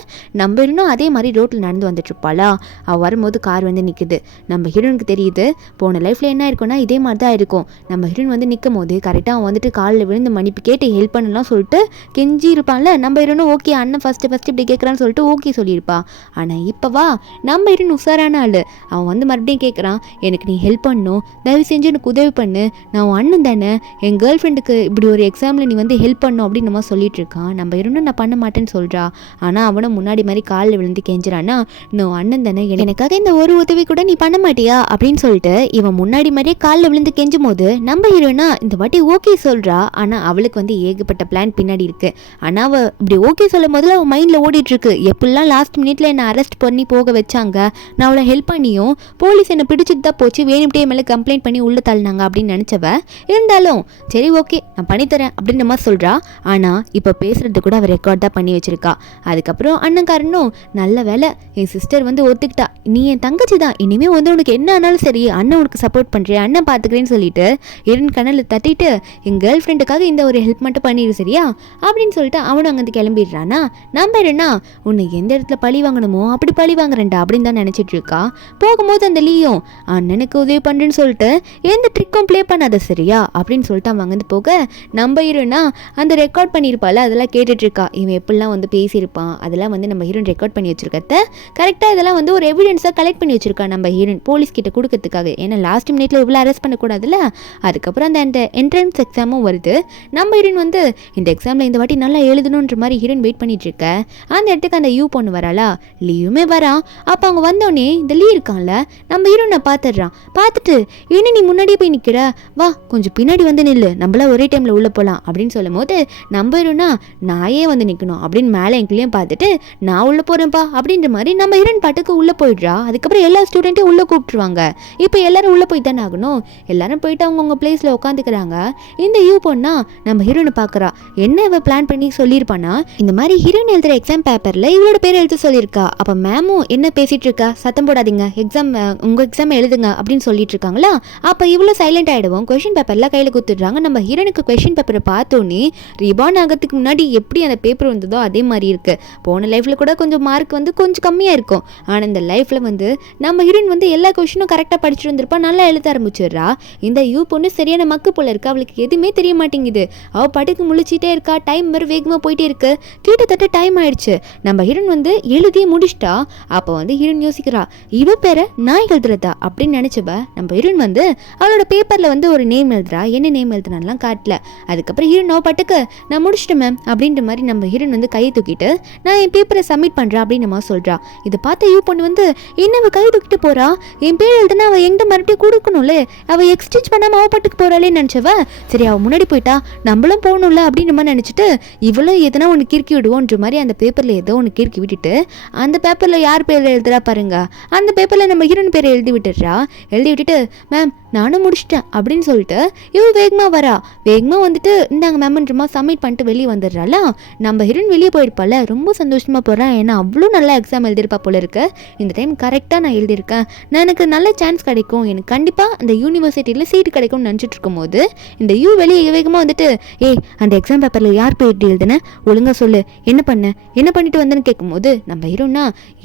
நம்ம இன்னும் அதே மாதிரி ரோட்டில் நடந்து வந்துட்டு இருப்பாளா, அவள் வரும்போது கார் வந்து நிற்குது. நம்ம ஹீரோனுக்கு தெரியுது போன லைஃப்பில் என்ன இருக்குன்னா இதே மாதிரி தான் இருக்கும். நம்ம ஹீரோன் வந்து நிற்கும் போது கரெக்டாக அவன் வந்துட்டு காலில் விழுந்து மன்னிப்பு கேட்டு ஹெல்ப் பண்ணலாம் சொல்லிட்டு கெஞ்சி இருப்பான்ல. நம்ம ஹீரோனும் ஓகே அண்ணன் ஃபஸ்ட்டு இப்படி கேட்குறான்னு சொல்லிட்டு ஓகே சொல்லியிருப்பா. ஆனால் இப்போவா நம்ம ஹீரோன் உஷாரான ஆள். அவன் வந்து மறுபடியும் கேட்குறான் எனக்கு நீ ஹெல்ப் பண்ணணும், தயவு செஞ்சு எனக்கு உதவி பண்ணு, நான் உன் அண்ணன் தானே, என் கேர்ள் ஃப்ரெண்டுக்கு இப்படி ஒரு எக்ஸாமில் நீ வந்து ஹெல்ப் பண்ணணும் அப்படின்னு நம்ம சொல்லிட்டு இருக்கான். நம்ம ஹீரோனும் நான் பண்ண மாட்டேன்னு சொல்கிறா. ஆனால் அவனை முன்னாடி மாதிரி காலில் விழுந்து கெஞ்சுறான்னா நான் அண்ணன் தானே, எனக்காக இந்த ஒரு உதவி கூட நீ பண்ண மாட்டியா அப்படின்னு சொல்லிட்டு இவன் முன்னாடி மாதிரியே காலில் விழுந்து கெஞ்சும் போது நம்ம ஹீரோனா இந்த வாட்டி ஓகே சொல்கிறா. ஆனால் அவளுக்கு வந்து ஏகப்பட்ட பிளான் பின்னாடி இருக்கு. ஆனால் அவள் இப்படி ஓகே சொல்லும் போதில் அவன் மைண்டில் ஓடிட்டு இருக்கு எப்படிலாம் லாஸ்ட் மினிட்ல என்னை அரெஸ்ட் பண்ணி போக வச்சாங்க, நான் அவளை ஹெல்ப் பண்ணியும் போலீஸ் என்னை பிடிச்சிட்டு தான் போச்சு, வேணும்ட்டே மேலே கம்ப்ளைண்ட் பண்ணி உள்ளே தள்ளினாங்க அப்படின்னு நினச்சவ இருந்தாலும் சரி ஓகே நான் பண்ணித்தரேன் அப்படின்ற மாதிரி சொல்கிறா. ஆனால் இப்போ பேசுறது கூட அவள் ரெக்கார்ட் தான் பண்ணி வச்சிருக்கா. அதுக்கப்புறம் அண்ணன்காரனும் நல்ல வேலை என் சிஸ்டர் வந்து ஒத்துக்கிட்டா, நீ என் தங்கச்சி தான், இனிமேல் வந்து உனக்கு என்ன ஆனாலும் சரி அண்ணன் உனக்கு சப்போர்ட் பண்ணுறேன், அண்ணன் பார்த்துக்கிறேன்னு சொல்லிட்டு இரண்டு கண்ணில் தட்டிட்டு என் கேர்ள் ஃப்ரெண்டுக்காக இந்த ஒரு ஹெல்ப் மட்டும் பண்ணிடு சரியா அப்படின்னு சொல்லிட்டு அவனும் அங்கேருந்து கிளம்பிடுறானா. நம்ம என்ன உன்னை எந்த இடத்துல பழி வாங்கணுமோ அப்படி பழி வாங்குறேன்டா அப்படின்னு தான் நினச்சிட்டு இருக்கா. போகும்போது அந்த லீயும் அண்ணனுக்கு உதவி பண்ணுறேன்னு சொல்லிட்டு எந்த ட்ரிக்கும் ப்ளே பண்ணாத சரியா அப்படின்னு சொல்லிட்டு அவன் அங்கேருந்து போக நம்ம ஹீரோனா அந்த ரெக்கார்ட் பண்ணியிருப்பாள் அதெல்லாம் கேட்டுட்ருக்கா. இவன் எப்படிலாம் வந்து பேசியிருப்பான் அதெல்லாம் வந்து நம்ம ஹீரோன் ரெக்கார்ட் பண்ணி வச்சுருக்கத்த கரெக்டாக இதெல்லாம் வந்து ஒரு எவிடன்ஸாக கலெக்ட் பண்ணி வச்சுருக்கா நம்ம ஹீரோன் போலீஸ் கிட்ட கொடுக்கறதுக்காக. ஏன்னா லாஸ்ட் மினிட்ல இவ்வளோ அரெஸ்ட் பண்ணக்கூடாதுல்ல. அதுக்கப்புறம் அந்த என்ட்ரன்ஸ் எக்ஸாமும் வருது. நம்ம ஹீரோன் வந்து இந்த எக்ஸாமில் இந்த வாட்டி நல்லா எழுதணுன்ற மாதிரி ஹீரோன் வெயிட் பண்ணிட்டு இருக்க. அந்த இடத்துக்கு அந்த யூ பொண்ணு வராளா, லீயுமே வரான். அப்போ அவங்க வந்தோடனே இந்த லீ இருக்கான்ல நம்ம ஹீரோனை பார்த்துடுறான். பார்த்துட்டு என்ன நீ முன்னாடியே போய் நிற்கிற, வா கொஞ்சம் பின்னாடி வந்து நில்லு, நம்மளாம் ஒரே டைமில் உள்ளே போகலாம் அப்படின்னு சொல்லும் போது நம்ம ஹீரோனா நான் ஏன் வந்து நிற்கணும் அப்படின்னு மேலே எங்களையும் பார்த்துட்டு நான் உள்ளே போகிறேன்ப்பா அப்படின்ற மாதிரி நம்ம ஹீரோன் பாட்டுக்கு உள்ளே போயிடுறா. அதுக்கப்புறம் எல்லா ஸ்டூடெண்ட்டையும் உள்ளே கூப்பிட்டுருவாங்க. இப்போ எல்லாரும் உள்ளே போய் தானே ஆகணும். எல்லாரும் போயிட்டு அவங்கவுங்க பிளேஸில் உட்காந்துக்கிறாங்க. இந்த யூ பொண்ணா நம்ம ஹீரோனை பார்க்குறா. என்ன இவ பிளான் பண்ணி சொல்லியிருப்பானா இந்த மாதிரி ஹீரோயின் எழுதுகிற எக்ஸாம் பேப்பரில் இவளோட பேர் எழுத சொல்லியிருக்கா. அப்போ மேமும் என்ன பேசிகிட்டு இருக்கா, சத்தம் போடாதீங்க, எக்ஸாம் உங்கள் எக்ஸாம் எழுதுங்க அப்படின்னு சொல்லிட்டு இருக்காங்களா. அப்போ இவ்வளோ சைலண்ட் ஆகிடுவோம். கொஷின் பேப்பர்லாம் கையில் கொடுத்துட்றாங்க. நம்ம ஹீரோனுக்கு கொஷின் பேப்பரை பார்த்தோன்னே ரிபான் ஆகிறதுக்கு முன்னாடி எப்படி அந்த பேப்பர் வந்ததோ அதே மாதிரி இருக்குது. போன லைஃப்பில் கூட கொஞ்சம் மார்க் வந்து கொஞ்சம் கம்மியாக இருக்கும். ஆனால் இந்த லைஃப்பில் வந்து நம்ம ஹீரோயின் வந்து எல்லா கொஷினும் கரெக்டாக படிச்சுட்டு வந்திருப்பா, நல்லா எழுத ஆரம்பிச்சிடுறா. இந்த யூ பொண்ணு சரியான மக்கு போல இருக்கு, அவளுக்கு எதுவுமே தெரிய மாட்டேங்குது. அவள் பாட்டுக்கு முழிச்சிட்டே இருக்கா. டைம் வேறு வேகமாக போயிட்டே இருக்கு. கிட்டத்தட்ட டைம் ஆயிடுச்சு. நம்ம ஹீரோயின் வந்து எழுதியே முடிச்சிட்டா. அப்போ வந்து ஹீரோயின் யோசிக்கிறா இவ பேரை நான் எழுதுறதா அப்படின்னு நினச்சவ நம்ம ஹீரோயின் வந்து அவளோட பேப்பரில் வந்து ஒரு நேம் எழுதுறா. என்ன நேம் எழுதுனாலாம் காட்டல. அதுக்கப்புறம் ஹீரோயின் அவ பாட்டுக்கு நான் முடிச்சிட்டேன் மேம் அப்படின்ற மாதிரி நம்ம ஹீரோன் வந்து கையை தூக்கிட்டு நான் என் பேப்பரை சப்மிட் பண்றேன் அப்படின்னு நம்ம சொல்றா. இதை பார்த்த யூ பொண்ணு வந்து என்ன அவ கையை தூக்கிட்டு போறா, என் பேர் எழுதுனா அவ எங்கிட்ட மறுபடியும் கொடுக்கணும்ல, அவ எக்ஸ்சேஞ்ச் பண்ணாம அவ பாட்டுக்கு போறாளே நினைச்சவ சரி அவ முன்னாடி போயிட்டா நம்மளும் போகணும்ல அப்படின்னு நம்ம நினைச்சிட்டு இவளும் எதனா ஒன்று கிறுக்கி விடுவோன்ற மாதிரி அந்த பேப்பர்ல ஏதோ ஒன்று கிறுக்கி விட்டுட்டு அந்த பேப்பர்ல யார் பேர் எழுதுறா பாருங்க அந்த பேப்பர்ல நம்ம ஹீரோன் பேரை எழுதி விட்டுடுறா. எழுதி விட்டுட்டு மேம் நானும் முடிச்சிட்டேன் அப்படின்னு சொல்லிட்டு இவ வேகமாக வரா. வேகமாக வந்துட்டு இந்தாங்க மேம்ன்றமா சப்மிட் பண்ணிட்டு வெளியே வந்துடுறாளா. நம்ம ஹீரோன் வெளியே போயிருப்பால ரொம்ப சந்தோஷமாக போகிறான். ஏன்னா அவ்வளோ நல்லா எக்ஸாம் எழுதியிருப்பா போல இருக்கு. இந்த டைம் கரெக்டாக நான் எழுதியிருக்கேன், நான் எனக்கு நல்ல சான்ஸ் கிடைக்கும், எனக்கு கண்டிப்பாக அந்த யூனிவர்சிட்டியில் சீட்டு கிடைக்கும்னு நினச்சிட்டு இருக்கும்போது இந்த வெளியே வேகமாக வந்துட்டு அந்த எக்ஸாம் பேப்பரில் யார் போயிட்டு எழுதுன ஒழுங்காக சொல்லு, என்ன பண்ணிட்டு வந்தேன்னு கேட்கும்போது நம்ம ஹீரோனா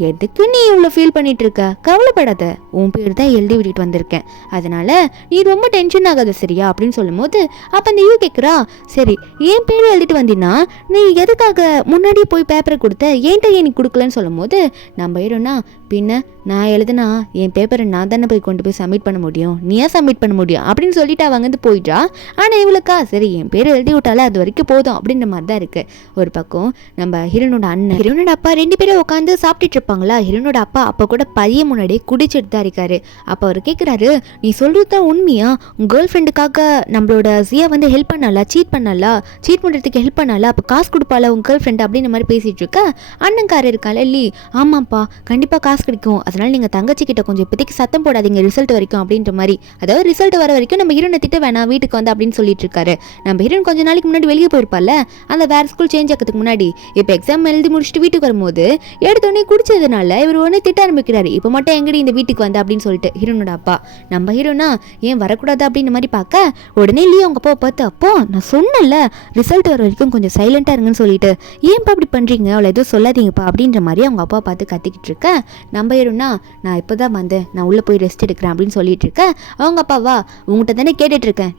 எதுக்கு நீ இவ்வளோ ஃபீல் பண்ணிட்டு இருக்க, கவலைப்படாத, உன் பேர் தான் எழுதி விட்டுட்டு வந்திருக்கேன், அதனால நீ ரொம்ப டென்ஷன் ஆகாத சரியா அப்படின்னு சொல்லும் போது அப்ப அந்த யூ கேட்குறா சரி என் பேர் எழுதிட்டு வந்தீங்கன்னா நீ எதுக்காக முன்னாடியே போய் பேப்பரை கொடுத்த ஏன்ட்ட ஏன் நீ கொடுக்கலன்னு சொல்லும் போது நம்ம ஹீரோனா பின்ன நான் எழுதுனா என் பேப்பரை நான் தானே போய் கொண்டு போய் சப்மிட் பண்ண முடியும், நீயா சப்மிட் பண்ண முடியும் அப்படின்னு சொல்லிட்டு அவங்க வந்து போயிட்டா. ஆனால் இவளுக்கா சரி என் பேர் எழுதி விட்டாலே அது வரைக்கும் போதும் அப்படின்ற மாதிரி தான் இருக்கு. ஒரு பக்கம் நம்ம ஹீரோனோட அண்ணன் ஹீரோனோட அப்பா ரெண்டு பேரும் உட்காந்து சாப்பிட்டுட்டு இருப்பாங்களா. ஹீரோனோட அப்பா அப்போ கூட பையன் முன்னாடி குடிச்சிட்டு தான் இருக்காரு. அப்போ அவர் கேட்குறாரு நீ சொல்றது தான் உண்மையா, உன் கேர்ள் ஃப்ரெண்டுக்காக நம்மளோட ஜியா வந்து ஹெல்ப் பண்ணாலா, சீட் பண்ணுறதுக்கு ஹெல்ப் பண்ணாலா, அப்போ காசு கொடுப்பாளா உன் கேர்ள் ஃப்ரெண்ட் அப்படின்ற மாதிரி பேசிட்டு இருக்க. அண்ணன்காரர் இருக்கால இல்லி ஆமாப்பா கண்டிப்பாக காசு கிடைக்கும், அதனால நீங்கள் தங்கச்சி கிட்ட கொஞ்சம் இப்போதைக்கு சத்தம் போடாதீங்க ரிசல்ட் வரைக்கும் அப்படின்ற மாதிரி, அதாவது ரிசல்ட் வர வரைக்கும் நம்ம ஹீரோனை திட்ட வேணாம் வீட்டுக்கு வந்து அப்படின்னு சொல்லிட்டு இருக்காரு. நம்ம ஹீரோன் கொஞ்ச நாளைக்கு முன்னாடி வெளியே போயிருப்பால அந்த வேற ஸ்கூல் சேஞ்ச் ஆகிறதுக்கு முன்னாடி இப்போ எக்ஸாம் எழுதி முடிச்சுட்டு வீட்டுக்கு வரும்போது எடுத்தோடனே குடிச்சதுனால இவர் ஒன்று திட்ட ஆரம்பிக்கிறாரு. இப்போ மட்டும் எங்கடி இந்த வீட்டுக்கு வந்து அப்படின்னு சொல்லிட்டு ஹீரோனோட அப்பா. நம்ம ஹீரோனா ஏன் வரக்கூடாது அப்படின்ற மாதிரி பார்க்க உடனே இல்லையே அவங்க அப்பாவை பார்த்து அப்போ நான் சொன்னல ரிசல்ட் வர வரைக்கும் கொஞ்சம் சைலண்டா இருங்கன்னு சொல்லிட்டு ஏன்ப்பா அப்படி பண்றீங்க அவளை எதுவும் சொல்லாதீங்கப்பா அப்படின்ற மாதிரி அவங்க அப்பா பார்த்து கத்திக்கிட்டு இருக்க. நம்ம ஹீரோனா நான் இப்போதான் வந்தேன், நான் உள்ள போய் ரெஸ்ட் எடுக்கிறேன் அப்படின்னு சொல்லிட்டு இருக்கேன். அவங்க அப்பாவா உங்கள்கிட்ட தானே கேட்டுட்டு இருக்கேன்,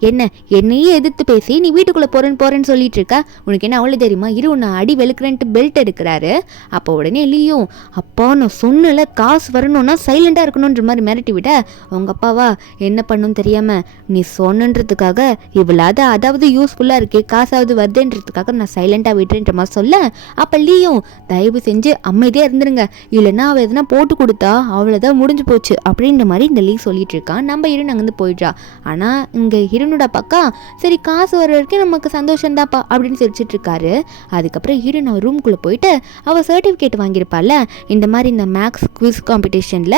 என்னையே எதிர்த்து பேசி நீ வீட்டுக்குள்ள போறேன்னு சொல்லிட்டு இருக்க, உனக்கு என்ன அவ்வளோ தெரியுமா, இரு நான் அடி வெளுக்கிறேன்ட்டு பெல்ட் எடுக்கிறாரு. அப்போ உடனே இல்லையும் அப்பா நான் சொன்னல காசு வரணும்னா சைலண்டா இருக்கணும்ன்ற மாதிரி மிரட்டி விட அவங்க அப்பாவா என்ன பண்ணும் தெரியாம நீ சொன்னன்றதுக்காக இவ்வளவு அதாவது யூஸ்ஃபுல்லா இருக்கே காசாவது வருதுன்றதுக்காக நான் சைலண்டா விட்டுன்ற மாதிரி சொல்ல அப்ப லீயும் தயவு செஞ்சு அமைதியா இருந்துருங்க, இல்லைன்னா அவ எதனா போட்டு கொடுத்தா அவ்வளவுதான் முடிஞ்சு போச்சு அப்படின்ற மாதிரி இந்த லீ சொல்லிட்டு இருக்கான். நம்ம ஹீரோன் அங்கிருந்து போயிடுறா. ஆனா இங்க ஹீரோனோட பக்கா சரி காசு வர வரைக்கும் நமக்கு சந்தோஷம் தான்ப்பா அப்படின்னு சிரிச்சிட்டு இருக்காரு. அதுக்கப்புறம் ஹீரோன் அவ ரூம்குள்ள போயிட்டு அவ சர்டிபிகேட் வாங்கியிருப்பாள் இந்த மாதிரி இந்த மேக்ஸ் குவிஸ் காம்படிஷன்ல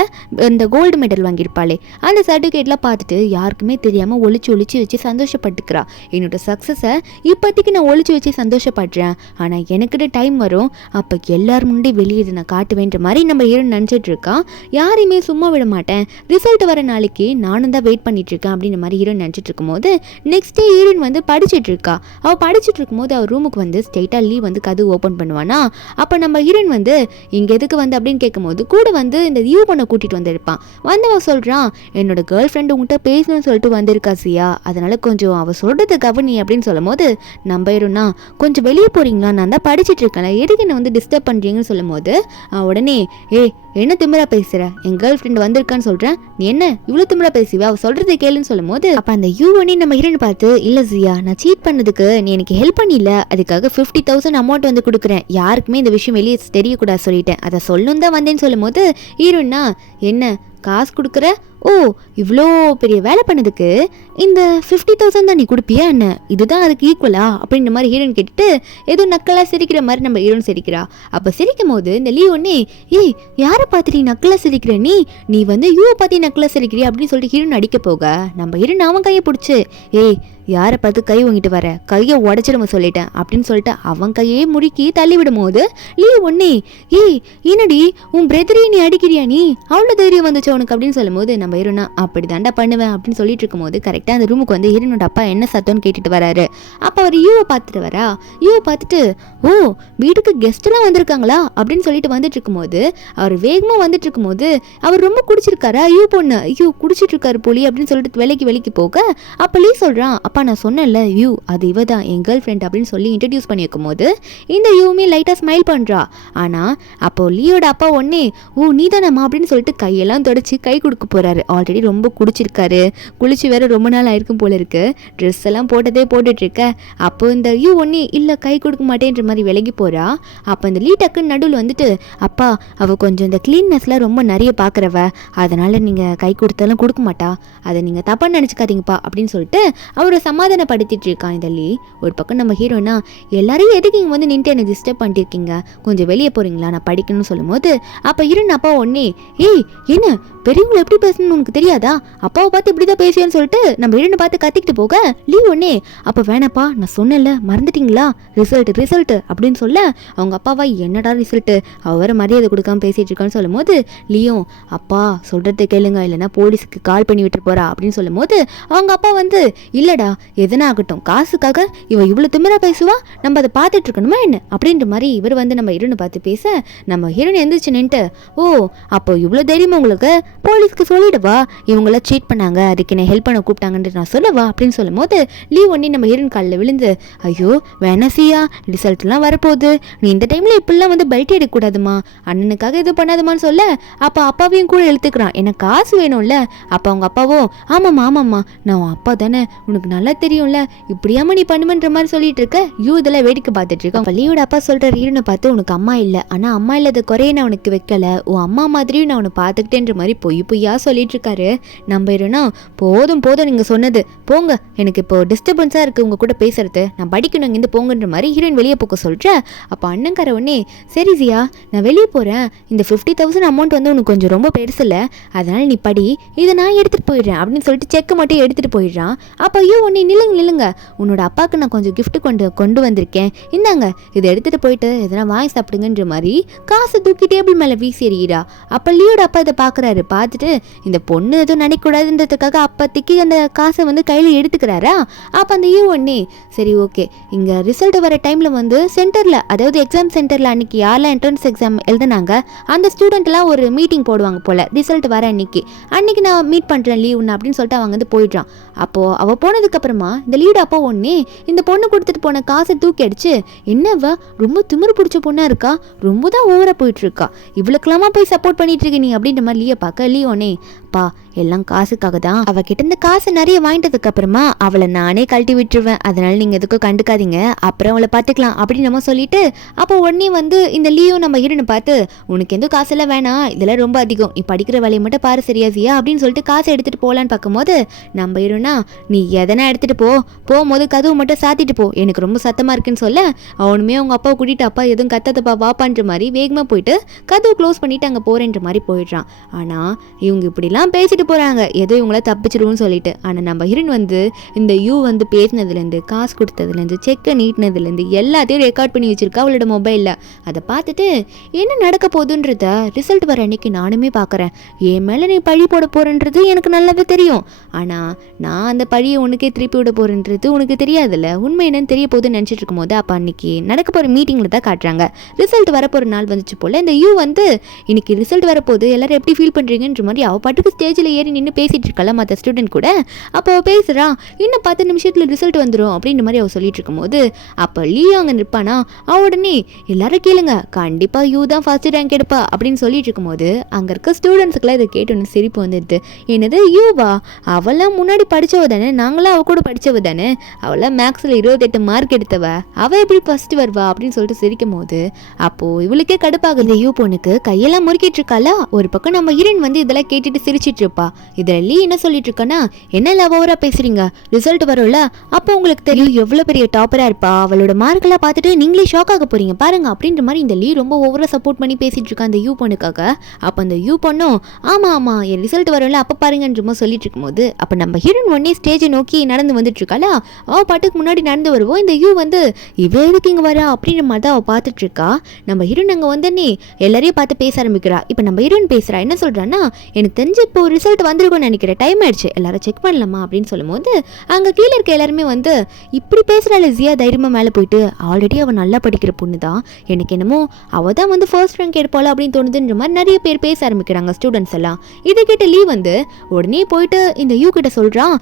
இந்த கோல்டு மெடல் வாங்கியிருப்பாளே அந்த சர்டிஃபிகேட்லாம் பார்த்துட்டு யாருக்குமே தெரியாமல் ஒளிச்சு வச்சு சந்தோஷப்பட்டுக்கிறா. என்னோட சக்ஸஸை இப்போதைக்கு நான் ஒளிச்சு வச்சு சந்தோஷப்படுறேன், ஆனால் எனக்கிட்ட டைம் வரும் அப்போ எல்லாரும் முன்னாடி வெளியே நான் காட்டுவேன்ற மாதிரி நம்ம ஹீரோன் நினச்சிட்டு இருக்கான். யாரையுமே சும்மா விட மாட்டேன், ரிசல்ட் வர நாளைக்கு நானும் தான் வெயிட் பண்ணிட்டு இருக்கேன் அப்படின்ற மாதிரி ஹீரோன் நினச்சிட்டு இருக்கும்போது நெக்ஸ்ட் டே ஹீரோன் வந்து படிச்சுட்டு இருக்கா. அவள் படிச்சுட்டு இருக்கும்போது அவள் ரூமுக்கு வந்து ஸ்ட்ரெயிட்டாக லீவ் வந்து கதவு ஓப்பன் பண்ணுவானா. அப்போ நம்ம ஹீரோன் வந்து இங்கே எதுக்கு வந்து அப்படின்னு கேட்கும்போது கூட வந்து இந்த யூ பொண்ணை கூட்டிகிட்டு வந்திருப்பான். வந்தவன் சொல்கிறான் என்னோட கேர்ள் ஃப்ரெண்டு உங்கள்கிட்ட பேசணும்னு சொல்லிட்டு வந்திருக்கா சியா, அதனால கொஞ்சம் அவள் சொல்கிறது கவனி அப்படின்னு சொல்லும் போது நம்ம ஹீரோனா கொஞ்சம் வெளியே போகிறீங்களா, நான் தான் படிச்சுட்டு இருக்கேன் எதுக்கு என்ன வந்து டிஸ்டர்ப் பண்ணுறீங்கன்னு சொல்லும் போது உடனே என்ன திமிரா பேசுற, என் கேர்ள் ஃப்ரெண்ட் வந்திருக்கான்னு சொல்றேன், நீ என்ன இவ்வளவு திமிரா பேசுவா, அவ சொல்றதை கேளுன்னு சொல்லும் போது அப்ப அந்த யூவனி நம்ம ஹீரோன் பார்த்து இல்ல ஜியா நான் சீட் பண்ணதுக்கு நீ எனக்கு ஹெல்ப் பண்ணில, அதுக்காக 50,000 அமௌண்ட் வந்து கொடுக்குறேன், யாருக்குமே இந்த விஷயம் வெளியே தெரியக்கூடாது சொல்லிட்டேன், அதை சொல்லும் தான் வந்தேன்னு சொல்லும் போது ஹீரோனா என்ன காசு கொடுக்குற, ஓ இவ்வளோ பெரிய வேலை பண்ணதுக்கு இந்த 50,000 தான் நீ கொடுப்பியா என்ன, இதுதான் அதுக்கு ஈக்குவலா அப்படின்ற மாதிரி ஹீரோன் கேட்டுட்டு ஏதோ நக்கலாக சிரிக்கிற மாதிரி நம்ம ஹீரோன் சிரிக்கிறா. அப்போ சிரிக்கும் போது இந்த லீ ஒன்னே யாரை பார்த்து நீ நக்கலாக சிரிக்கிற, நீ வந்து யூவை பார்த்து நக்கலாக சிரிக்கிறியா அப்படின்னு சொல்லிட்டு ஹீரோன் அடிக்க போக நம்ம ஹீரோன் அவன் கையை பிடிச்சி யாரை பார்த்து கை வாங்கிட்டு வர, கையை உடச்சிடுமா சொல்லிட்டேன் அப்படின்னு சொல்லிட்டு அவன் கையே முறுக்கி தள்ளி விடும் போது லீ ஒன்னே என்னடி உன் பிரதரையை நீ அடிக்கிறியா, நீ அவ்வளோ தைரியம் வந்துச்சு உனக்கு அப்படின்னு சொல்லும் போது நம்ம ஹீரோனா அப்படி தாண்டா பண்ணுவேன் அப்படின்னு சொல்லிட்டு இருக்கும் போது கரெக்டாக அந்த ரூமுக்கு வந்து ஹீரோனோட அப்பா என்ன சத்தம்னு கேட்டுட்டு வராரு. அப்போ அவர் யூவை பார்த்துட்டு வரா. யூவை பார்த்துட்டு வீட்டுக்கு கெஸ்ட்லாம் வந்திருக்காங்களா அப்படின்னு சொல்லிட்டு வந்துட்டு இருக்கும்போது அவர் வேகமாக வந்துட்டு இருக்கும்போது அவர் ரொம்ப குடிச்சிருக்காரா யூ பொண்ணு, ஐயோ குடிச்சிட்டு இருக்காரு போலி அப்படின்னு சொல்லிட்டு விலைக்கு போக அப்போ லீ சொல்கிறான் ஆமாப்பா நான் சொன்னேன்ல யூ அது இவ தான் என் கேர்ள் ஃப்ரெண்ட் அப்படின்னு சொல்லி இன்ட்ரடியூஸ் பண்ணி வைக்கும்போது இந்த யூவுமே லைட்டாக ஸ்மைல் பண்ணுறா. ஆனால் அப்போ லியோட அப்பா ஒன்னே ஓ நீ தானம்மா அப்படின்னு சொல்லிட்டு கையெல்லாம் தொடச்சி கை கொடுக்க போகிறாரு. ஆல்ரெடி ரொம்ப குடிச்சிருக்காரு, குளிச்சு வேற ரொம்ப நாள் ஆயிருக்கும் போல இருக்கு, ட்ரெஸ் எல்லாம் போட்டதே போட்டுட்ருக்க. அப்போ இந்த யூ ஒன்னே இல்லை கை கொடுக்க மாட்டேன்ற மாதிரி விலகி போகிறா. அப்போ இந்த லீ டக்குன்னு நடுவில் வந்துட்டு அப்பா அவள் கொஞ்சம் இந்த க்ளீன்னஸ்லாம் ரொம்ப நிறைய பார்க்குறவ, அதனால் நீங்கள் கை கொடுத்தாலும் கொடுக்க மாட்டா, அதை நீங்கள் தப்பாக நினச்சிக்காதீங்கப்பா அப்படின்னு சொல்லிட்டு அவரை சமாதானப்படுத்திட்டு இருக்கான் இந்த லீ. ஒரு பக்கம் நம்ம ஹீரோனா எல்லாரையும் எதுக்கு இங்கே வந்து நின்று எனக்கு டிஸ்டர்ப் பண்ணிருக்கீங்க, கொஞ்சம் வெளியே போகிறீங்களா நான் படிக்கணும்னு சொல்லும்போது அப்போ ஹீரோன் அப்பா ஒன்னே ஏய் என்ன பெரியவங்களை எப்படி பேசணும்னு உனக்கு தெரியாதா, அப்பாவை பார்த்து இப்படி தான் பேசுவேன்னு சொல்லிட்டு நம்ம ஹீரோனை பார்த்து கத்திக்கிட்டு போக லீ ஒன்னே அப்போ வேணாப்பா நான் சொன்னேன்ல மறந்துட்டீங்களா ரிசல்ட் அப்படின்னு சொல்ல அவங்க அப்பாவா என்னடா ரிசல்ட்டு அவ வேற மரியாதை கொடுக்காம பேசிட்டு இருக்கான்னு சொல்லும் போது லியோ அப்பா சொல்றதை கேளுங்க இல்லைன்னா போலீஸுக்கு கால் பண்ணி விட்டு போறா அப்படின்னு சொல்லும் போது அவங்க அப்பா வந்து இல்லடா எதனா ஆகட்டும் காசுக்காக இவ இவ்வளவு திமிரா பேசுவா, நம்ம அதை பார்த்துட்டு இருக்கணுமா என்ன அப்படின்ற மாதிரி இவர் வந்து நம்ம ஹீரோனை பார்த்து பேச நம்ம ஹீரோன் எந்திரிச்சு நின்ட்டு ஓ அப்போ இவ்வளவு தைரியமா உங்களுக்கு போலீஸ்க்கு சொல்லிடுவா இவங்கள சீட் பண்ணாங்க அதுக்கு என்ன ஹெல்ப் பண்ண கூப்பிட்டாங்கன்னு நான் சொல்லவா அப்படின்னு சொல்லும் போது லீ ஒன்னே நம்ம ஹீரோன் காலில் விழுந்து ஐயோ வேணாசியா ரிசல்ட்லாம் வரப்போகுது, நீ இந்த டைம்ல இப்படிலாம் வந்து பெல்ட் எடுக்கக்கூடாதுமா, அண்ணனுக்காக இது பண்ணாதுமான்னு சொல்ல அப்போ அப்பாவையும் கூட எழுத்துக்கிறான் எனக்கு காசு வேணும்ல. அப்போ அவங்க அப்பாவோ ஆமாம்மா நான் உன் அப்பா தானே உனக்கு நல்லா தெரியும்ல இப்படியாம நீ பண்ணுமன்ற மாதிரி சொல்லிட்டு இருக்க யூ இதெல்லாம் வேடிக்கை பார்த்துட்டு இருக்கோம். லீயோட அப்பா சொல்ற ஹீரோனை பார்த்து உனக்கு அம்மா இல்லை ஆனால் அம்மா இல்லாத குறைய நான் உனக்கு வைக்கல, உன் அம்மா மாதிரியும் நான் உன்னை பார்த்துக்கிட்டேன்ற மாதிரி பொய்யா சொல்லிட்டு இருக்காரு. நம்ம ஹீரோனா போதும் நீங்கள் சொன்னது போங்க, எனக்கு இப்போ டிஸ்டர்பன்ஸாக இருக்குது உங்கள் கூட பேசுறது, நான் படிக்கணும் இங்கேருந்து போங்கன்ற மாதிரி ஹீரோயின் வெளியே போக்க சொல்கிறேன். அப்போ அண்ணன்கார உடனே சரி ஜியா நான் வெளியே போகிறேன், இந்த 50,000 அமௌண்ட் வந்து உனக்கு கொஞ்சம் ரொம்ப பெருசில்ல அதனால் நீ படி, இதை நான் எடுத்துகிட்டு போயிடுறேன் அப்படின்னு சொல்லிட்டு செக்கை மட்டும் எடுத்துகிட்டு போயிடுறான். அப்போ ஐயோ உடனே நில்லுங்க உன்னோட அப்பாவுக்கு நான் கொஞ்சம் கிஃப்ட் கொண்டு வந்திருக்கேன், இந்தாங்க இதை எடுத்துகிட்டு போயிட்டு எதனா வாங்கி சாப்பிடுங்கன்ற மாதிரி காசு தூக்கி டேபிள் மேலே வீசி எறிகிறா. அப்போ லியோட அப்பா இதை பார்க்குறாரு, பார்த்துட்டு இந்த பொண்ணு எதுவும் நினைக்கக்கூடாதுன்றதுக்காக அப்போதைக்கு அந்த காசை வந்து கையில் எடுத்துக்கிறாரா. அப்போ அந்த யூ ஒன்னே சரி ஓகே இங்கே ரிசல்ட் வர டைமில் வந்து சென்டரில் அதாவது எக்ஸாம் சென்டரில் அன்றைக்கி யாரெல்லாம் என்ட்ரன்ஸ் எக்ஸாம் எழுதுனாங்க அந்த ஸ்டூடெண்ட்லாம் ஒரு மீட்டிங் போடுவாங்க போல் ரிசல்ட் வர அன்றைக்கி நான் மீட் பண்ணுறேன் லீவ் ஒன்று அப்படின்னு சொல்லிட்டு அவங்க வந்து போயிடுறான். அப்போது அவள் போனதுக்கப்புறமா இந்த லீடு அப்போ ஒன்னே இந்த பொண்ணு கொடுத்துட்டு போன காசை தூக்கி அடிச்சு என்னவா ரொம்ப திமிரு பிடிச்ச பொண்ணாக இருக்கா, ரொம்ப தான் ஓவராக போயிட்டுருக்கா, இவளுக்கெல்லாமா போய் சப்போர்ட் பண்ணிட்டு இருக்க நீ அப்படின்ற மாதிரி லீயை பார்க்க லீயோனே பா எல்லாம் காசுக்காக தான், அவகிட்ட இந்த காசு நிறைய வாங்கிட்டதுக்கு அப்புறமா அவளை நானே கழட்டி விட்டுருவேன், அதனால நீங்கள் எதுக்கும் கண்டுக்காதீங்க அப்புறம் அவளை பார்த்துக்கலாம் அப்படின்னு நம்ம சொல்லிட்டு அப்போ உடனே வந்து இந்த லீயோ நம்ம ஹீரோனை பார்த்து உனக்கு எந்த காசெல்லாம் வேணாம் இதெல்லாம் ரொம்ப அதிகம் நீ படிக்கிற வேலையை மட்டும் பாரு சரியாசியா அப்படின்னு சொல்லிட்டு காசை எடுத்துகிட்டு போகலான்னு பார்க்கும்போது நம்ம ஹீரோனா நீ எதனா எடுத்துகிட்டு போகும்போது கதவு மட்டும் சாத்திட்டு போ எனக்கு ரொம்ப சத்தமாக இருக்குன்னு சொல்ல அவனுமே அவங்க அப்பாவை கூட்டிகிட்டு அப்பா எதுவும் கத்தாதப்பா வாப்பான்ற மாதிரி வேகமாக போயிட்டு கதவு க்ளோஸ் பண்ணிட்டு அங்கே போகிறேன்ற மாதிரி போயிடுறான். ஆனால் இவங்க இப்படிலாம் பேசிட்டு போகிறாங்க ஏதோ இவங்கள தப்பிச்சிடுவோன்னு சொல்லிட்டு. ஆனால் நம்ம ஹீரோன் வந்து இந்த யூ வந்து பேசினதுலேருந்து காசு கொடுத்ததுலேருந்து செக்கை நீட்டினதுலேருந்து எல்லாத்தையும் ரெக்கார்ட் பண்ணி வச்சிருக்கா அவளோட மொபைலில். அதை பார்த்துட்டு என்ன நடக்க போகுதுன்றத ரிசல்ட் வர அன்னைக்கு நானுமே பார்க்குறேன், என் மேலே நீ பழி போட போகிறன்றது எனக்கு நல்லாவே தெரியும், ஆனால் நான் அந்த பழியை உனக்கே திருப்பி விட போகிறன்றது உனக்கு தெரியாதுல்ல, உண்மை என்னன்னு தெரிய போகுதுன்னு நினச்சிட்டு இருக்கும் போது அப்போ அன்னைக்கு நடக்க போகிற மீட்டிங்கில் தான் காட்டுறாங்க. ரிசல்ட் வரப்போகிற நாள் வந்துச்சு போல் இந்த யூ வந்து இன்னைக்கு ரிசல்ட் வரப்போகுது எல்லாரும் எப்படி ஃபீல் பண்ணுறீங்கன்ற மாதிரி அவள் பாட்டுக்கு ஸ்டேஜில் ஏறி நின்று பேசிகிட்டு இருக்கல மற்ற ஸ்டூடெண்ட் கூட. அப்போ பேசுகிறான் இன்னும் 10 நிமிஷத்தில் ரிசல்ட் வந்துடும் அப்படின்ற மாதிரி அவள் சொல்லிட்டு இருக்கும்போது அப்போ லீயோ அங்கே நிற்பானா உடனே எல்லாரும் கேளுங்க கண்டிப்பாக யூ தான் ஃபர்ஸ்ட் ரேங்க் எடுப்பா அப்படின்னு சொல்லிட்டு இருக்கும்போது அங்கே இருக்க ஸ்டூடெண்ட்ஸுக்குலாம் இதை கேட்டோன்னு சிரிப்பு வந்துடுது. என்னது யூவா அவெல்லாம் முன்னாடி படித்தவ தானே, நாங்களாம் அவள் கூட படித்தவ தானே, அவளாம் மேக்ஸில் 28 மார்க் எடுத்தவ, அவள் எப்படி ஃபர்ஸ்ட் வருவா அப்படின்னு சொல்லிட்டு சிரிக்கும் போது அப்போது இவளுக்கே கடுப்பாகுது. இந்த யூ பொண்ணுக்கு கையெல்லாம் முறுக்கிட்டு இருக்காளா. ஒரு பக்கம் நம்ம ஹீரோயின் வந்து இதெல்லாம் கேட்டுட்டு சிரிச்சிட்டு இருப்பா. இதில் லீ என்ன சொல்லிட்டு இருக்கானா என்ன லவரா பேசுறீங்க ரிசல்ட் வரும்ல அப்போ உங்களுக்கு தெரியும் எவ்வளோ பெரிய டாப்பராக இருப்பா, அவளோட மார்க்கெல்லாம் பார்த்துட்டு நீங்களே ஷாக் ஆக போறீங்க பாருங்க அப்படின்ற மாதிரி இந்த லீ ரொம்ப ஓவராக சப்போர்ட் பண்ணி பேசிட்டு இருக்கா அந்த யூ பொண்ணுக்காக. அப்போ அந்த யூ பொண்ணும் ஆமாம் என் ரிசல்ட் வரும்ல அப்போ பாருங்கன்ற சொல்லிட்டு இருக்கும்போது அப்போ நம்ம ஹீரோயின் ஒன்னே ஸ்டேஜை நோக்கி நடந்து வந்துட்டு இருக்காளா. அவள் பாட்டுக்கு முன்னாடி நடந்து வருவோம் இந்த யூ வந்து இவ எதுக்கு இங்கே வரா அப்படின்ற மாதிரி தான் அவள் பார்த்துட்டு இருக்கா. நம்ம ஹீரோயின் அங்கே வந்தோடனே எல்லாரையும் பார்த்து பேச ஆரம்பிக்கிறா. இப்போ நம்ம ஹீரோயின் பேசுகிறா என்ன சொல்கிறான்னா எனக்கு தெரிஞ்சு இப்போ ரிசல்ட் ரிசல்ட் வந்திருக்கும்னு நினைக்கிறேன், டைம் ஆயிடுச்சு, எல்லாரும் செக் பண்ணலாமா அப்படின்னு சொல்லும்போது அங்கே கீழே இருக்க எல்லாருமே வந்து இப்படி பேசுகிறாள் ஜியா தைரியமாக மேலே போயிட்டு, ஆல்ரெடி அவள் நல்லா படிக்கிற பொண்ணு தான், எனக்கு என்னமோ அவள் தான் வந்து ஃபர்ஸ்ட் ரேங்க் எடுப்பாள் அப்படின்னு தோணுதுன்ற மாதிரி நிறைய பேர் பேச ஆரம்பிக்கிறாங்க ஸ்டூடெண்ட்ஸ் எல்லாம். இதை கேட்ட லீ வந்து உடனே போயிட்டு இந்த யூ கிட்ட சொல்கிறான்,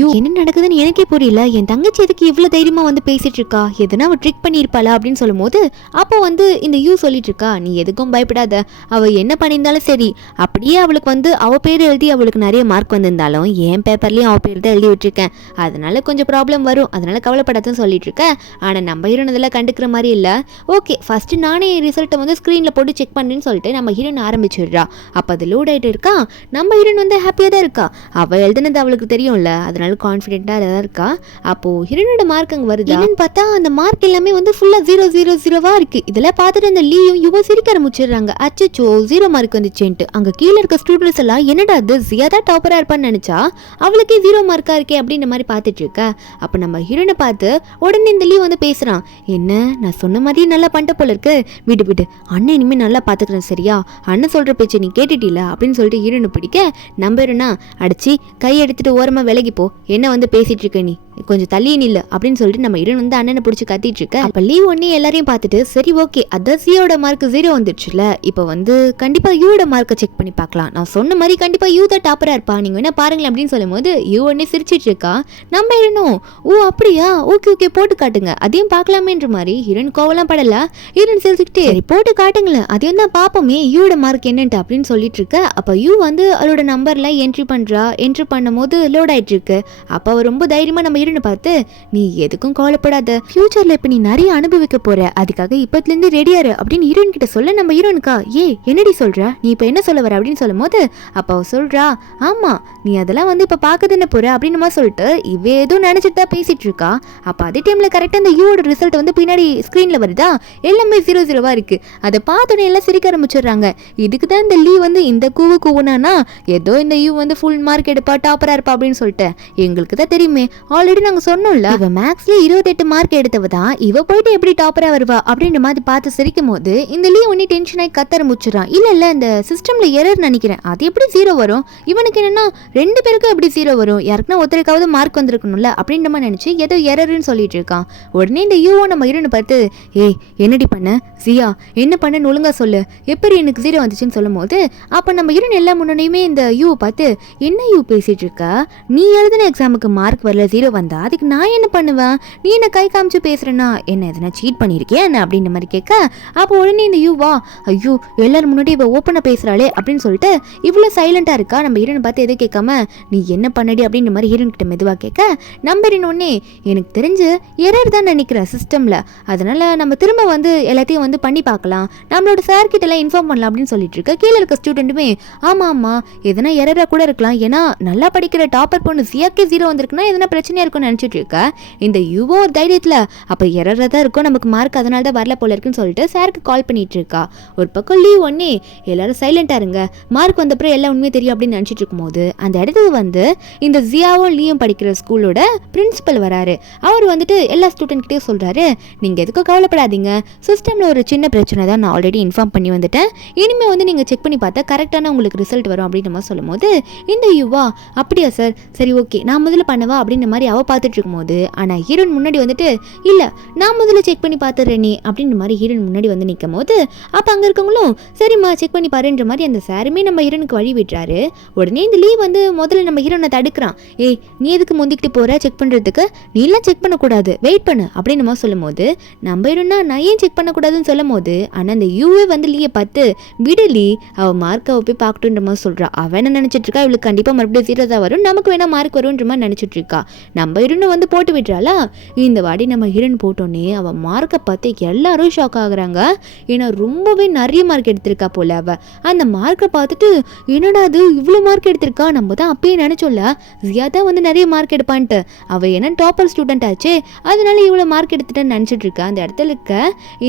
யூ என்ன நடக்குதுன்னு எனக்கே புரியல, என் தங்கச்சி எதுக்கு இவ்வளோ தைரியமாக வந்து பேசிட்டு இருக்கா, எதுனா அவள் ட்ரிக் பண்ணியிருப்பாளா அப்படின்னு சொல்லும்போது அப்போ வந்து இந்த யூ சொல்லிட்டு இருக்கா, நீ எதுக்கும் பயப்படாத, அவள் என்ன பண்ணியிருந்தாலும் சரி, அப்படியே அவளுக்கு வந்து அவள் பேர் எழுதி அவளுக்கு நிறைய மார்க் வந்திருந்தாலும் என் பேப்பர்லேயும் அவள் பேர் தான் எழுதி விட்டுருக்கேன், அதனால கொஞ்சம் ப்ராப்ளம் வரும், அதனால கவலைப்படாதுன்னு சொல்லிட்டு இருக்கேன். ஆனால் நம்ம ஹீரோன் இதெல்லாம் கண்டுக்கிற மாதிரி இல்லை. ஓகே ஃபஸ்ட்டு நானே ரிசல்ட்டை வந்து ஸ்க்ரீனில் போட்டு செக் பண்ணுறேன்னு சொல்லிட்டு நம்ம ஹீரோன் ஆரம்பிச்சிடுறா. அப்போ அது லோட் ஆகிட்டு இருக்கா. நம்ம ஹீரோன் வந்து ஹாப்பியாக தான் இருக்கா, அவள் எழுதுனது அவளுக்கு தெரியும்ல, அதனால கான்ஃபிடென்ட்டாக தான் இருக்கா. அப்போது ஹீரோனோட மார்க் அங்கே வருது. என்னன்னு பார்த்தா அந்த மார்க் எல்லாமே வந்து ஃபுல்லாக 0 இருக்குது. இதெல்லாம் பார்த்துட்டு அந்த லீயும் யுவ சிரிக்க ஆரம்பிச்சிடுறாங்க. அச்சோ 0 மார்க் வந்துச்சுன்ட்டு. அங்கே கீழே இருக்க ஸ்டூடெண்ட்ஸ் எல்லாம் என்னடா அது ஜியா தான் டாப்பராக இருப்பான்னு நினச்சா அவளுக்கே 0 மார்க்காக இருக்கே அப்படின்ற மாதிரி பார்த்துட்டு இருக்க. அப்போ நம்ம ஹீரோனை பார்த்து உடனே இந்த லீவ் வந்து பேசுகிறான், என்ன நான் சொன்ன மாதிரியே நல்லா பண்ணிட்ட போல இருக்கு, விடு அண்ணன் இனிமேல் நல்லா பார்த்துக்கிறேன் சரியா, அண்ணன் சொல்கிற பேச்சு நீ கேட்டுட்டீல அப்படின்னு சொல்லிட்டு ஹீரோனை பிடிக்க நம்புறேன்னா அடிச்சு கை எடுத்துட்டு ஓரமாக விலகிப்போ, என்ன வந்து பேசிட்டு இருக்க நீ கொஞ்சம் தள்ளி நில்ல அப்படின்னு சொல்லிட்டு நம்ம ஹீரோன் வந்து அண்ணனை பிடிச்சி கத்திட்டு இருக்க. அப்போ லீவ் ஒன்னே எல்லாரையும் பார்த்துட்டு சரி ஓகே அதான் சியோட மார்க் 0 வந்துடுச்சுல, இப்போ வந்து கண்டிப்பாக யூவோட மார்க்கை செக் பண்ணி பார்க்கலாம், நான் சொன்ன மாதிரி கண்டிப்பாக யூ தான் டாப்பராக இருப்பா, நீங்கள் வேணா பாருங்களேன் அப்படின்னு சொல்லும் போது யூ ஒன்னே சிரிச்சிட்டு இருக்கா. நம்ம ஹீரோனும் ஓ அப்படியா ஓகே போட்டு காட்டுங்க அதையும் பார்க்கலாமேன்ற மாதிரி ஹீரோன் கோவலாம் படல. ஹீரோன் சிரிச்சுக்கிட்டே போட்டு காட்டுங்களேன் அதையும் தான் பார்ப்போமே யூவோட மார்க் என்னன்ட்டு அப்படின்னு சொல்லிட்டு இருக்க. அப்போ யூ வந்து அவளோட நம்பர்ல என்ட்ரி பண்ணும் போது லோட் ஆயிட்டு இருக்கு. அப்போ அவ ரொம்ப தைரியமா நம்ம ஹீரோனை பார்த்து நீ எதுக்கும் கவலைப்படாத, ஃபியூச்சர்ல இப்ப நீ நிறைய அனுபவிக்க போற, அதுக்காக இப்பத்துல இருந்து ரெடியாரு அப்படின்னு ஹீரோயின் கிட்ட சொல்ல நம்ம ஹீரோனுக்கா என்னடி சொல்ற நீ இப்ப என்ன சொல்ல வர அப்படின்னு சொல்லும் போது அப்ப அவ சொல்றா, ஆமா நீ அதெல்லாம் வந்து இப்ப பாக்குதுன்னு போற அப்படின்னு மாதிரி சொல்லிட்டு இவ ஏதோ நினைச்சிட்டு தான் பேசிட்டு இருக்கா. அப்ப அதே டைம்ல கரெக்டா இந்த யூவோட ரிசல்ட் வந்து பின்னாடி ஸ்கிரீன்ல வருதா, எல்லாமே 0 இருக்கு. அதை பார்த்தோன்னே எல்லாம் சிரிக்க ஆரம்பிச்சிடுறாங்க. இதுக்கு தான் இந்த லீ வந்து இந்த கூவுனானா ஏதோ இந்த யூ வந்து ஃபுல் மார்க் எடுப்பா டாப்பரா இருப்பா அப்படின்னு சொல்லிட்டு எங்களுக்கு தான் தெரியுமே, ஆல்ரெடி நாங்க சொன்னோம்ல இவ மேக்ஸ்ல 28 மார்க் எடுத்தவ தான், இவ போயிட்டு எப்படி டாப்பரா வருவா அப்படின்ற மாதிரி பார்த்து சிரிக்கும் போது இந்த லீ ஒன்னே டென்ஷன் ஆகி கத்த ஆரம்பிச்சிடறான். இல்ல இந்த சிஸ்டம்ல எரர் நினைக்கிறேன், அது எப்படி 0 வரும், இவனுக்கு என்னன்னா 2 பேருக்கும் எப்படி 0 வரும், யாருக்குன்னா ஒருத்தருக்காவது மார்க் வந்திருக்கணும்ல அப்படின்ற மாதிரி நினைச்சு ஏதோ எரர்னு சொல்லிட்டு இருக்கான். உடனே இந்த யூவோ நம்ம ஹீரோனை பார்த்து என்னடி பண்ண சியா என்ன பண்ணன்னு ஒழுங்கா சொல்லு, எப்படி எனக்கு 0 வந்துச்சுன்னு சொல்லும் போது அப்ப நம்ம ஹீரோன் எல்லா முன்னாடியுமே இந்த யூவை பார்த்து என்ன யூ பேசிட்டு இருக்க, நீ எழுதின எக்ஸாமுக்கு மார்க் வரல 0 வந்தா அதுக்கு நான் என்ன பண்ணுவேன், நீ என்ன கை காமிச்சு பேசுறேன்னா என்ன எதனா சீட் பண்ணியிருக்கேன் என்ன அப்படின்ற மாதிரி கேட்க. அப்போ உடனே இந்த யூவா ஐயோ எல்லாரும் முன்னாடி இவ ஓப்பனாக பேசுறாளே அப்படின்னு சொல்லிட்டு இவ்வளோ சைலண்டா இருக்கா. நம்ம ஹீரோனை பார்த்து எதுவும் கேட்காம நீ என்ன பண்ணடி அப்படின்ற மாதிரி ஹீரோன் கிட்ட மெதுவாக கேட்க நம்ம ஹீரோன் ஒன்னே எனக்கு தெரிஞ்சு எரர் தான் நினைக்கிறேன் சிஸ்டம்ல, அதனால நம்ம திரும்ப வந்து எல்லாத்தையும் வந்து பண்ணி பார்க்கலாம், நம்மளோட சார் கிட்ட எல்லாம் இன்ஃபார்ம் பண்ணலாம் அப்படின்னு சொல்லிட்டு இருக்க. கீழே இருக்க ஸ்டூடெண்ட்டுமே ஆமா எதனா எரரா கூட இருக்கலாம், ஏன்னா நல்லா படிக்கிற டாப்பர் பொண்ணு சியாக்கே 0 வந்திருக்குன்னா எதனா பிரச்சனையா இருக்கும்னு நினைச்சிட்டு இருக்க. இந்த யுவோ ஒரு தைரியத்துல அப்ப எரரா தான் இருக்கும் நமக்கு மார்க் அதனால தான் வரல போல இருக்குன்னு சொல்லிட்டு சாருக்கு கால் பண்ணிட்டு இருக்கா. ஒரு பக்கம் லீவ் ஒன்னே எல்லாரும் சைலண்டா இருங்க, மார்க் வந்தப்பறம் எல்லாம் உண்மையே தெரியும் அப்படின்னு நினைச்சிட்டு இருக்கும்போது அந்த இடத்துக்கு வந்து இந்த ஜியாவும் லீயும் படிக்கிற ஸ்கூலோட பிரின்சிபல் வராரு. அவர் வந்துட்டு எல்லா ஸ்டூடெண்ட் கிட்டயும் சொல்றாரு, நீங்க எதுக்கும் கவலைப்படாதீங்க, சிஸ்டம்ல ஒரு சின்ன பிரச்சனை தான், நான் ஆல்ரெடி இன்ஃபார்ம் பண்ணி வந்துட்டேன், இனிமே வந்து நீங்க செக் பண்ணி பார்த்தா கரெக்டான உங்களுக்கு ரிசல்ட் வரும் அப்படின்னு நம்ம சொல்லும் போது இந்த யுவா அப்படியா சார் சரி ஓகே நான் முதல்ல பண்ணவா அப்படின்ற மாதிரி அவ பார்த்துட்டு இருக்கும்போது ஆனால் ஹீரோன் முன்னாடி வந்துட்டு இல்லை நான் முதல்ல செக் பண்ணி பார்த்துடுறேனே அப்படின்ற மாதிரி ஹீரோன் முன்னாடி வந்து நிற்கும் போது அப்போ அங்கே இருக்கவங்களும் சரிம்மா செக் பண்ணி பாருன்ற மாதிரி அந்த சாருமே நம்ம ஹீரோனுக்கு வழி விட்டுறாரு. உடனே இந்த லீவ் வந்து முதல்ல நம்ம ஹீரோனை தடுக்கிறான். நீ எதுக்கு முந்திக்கிட்டு போகிற செக் பண்ணுறதுக்கு, நீலாம் செக் பண்ணக்கூடாது வெயிட் பண்ணு அப்படின்னு நம்ம சொல்லும் போது நம்ம ஹீரோனா நான் ஏன் செக் பண்ணக்கூடாதுன்னு சொல்லும் போது ஆனால் அந்த யூவே வந்து லீயை பார்த்து விடலி அவள் மார்க்கை போய் பார்க்கட்டுன்ற மாதிரி சொல்கிறா. அவன் என்ன நினச்சிட்டு இருக்கா, இவளுக்கு கண்டிப்பாக மறுபடியும் 0 தான் வரும், நமக்கு வேணா மார்க் வரும்ன்ற மாதிரி நினச்சிட்டு இருக்கா. நம்ம ஹீரோனை வந்து போட்டு விட்டுறாளா. இந்த வாடி நம்ம ஹீரோன் போட்டோன்னே அவள் மார்க்கை பார்த்து எல்லாரும் ஷாக் ஆகுறாங்க. ஏன்னா ரொம்பவே நிறைய மார்க் எடுத்திருக்கா போல. அவள் அந்த மார்க்கை பார்த்துட்டு என்னடா அது இவ்வளோ மார்க் எடுத்திருக்கா, நம்ம தான் அப்பயே நினச்சோம்ல ஜியா தான் வந்து நிறைய மார்க் எடுப்பான்ட்டு, அவள் என்ன டாப்பர் ஸ்டூடெண்ட் ஆச்சு அதனால இவ்வளோ மார்க் எடுத்துட்டேன்னு நினச்சிட்டு இருக்கா. அந்த இடத்துல இருக்க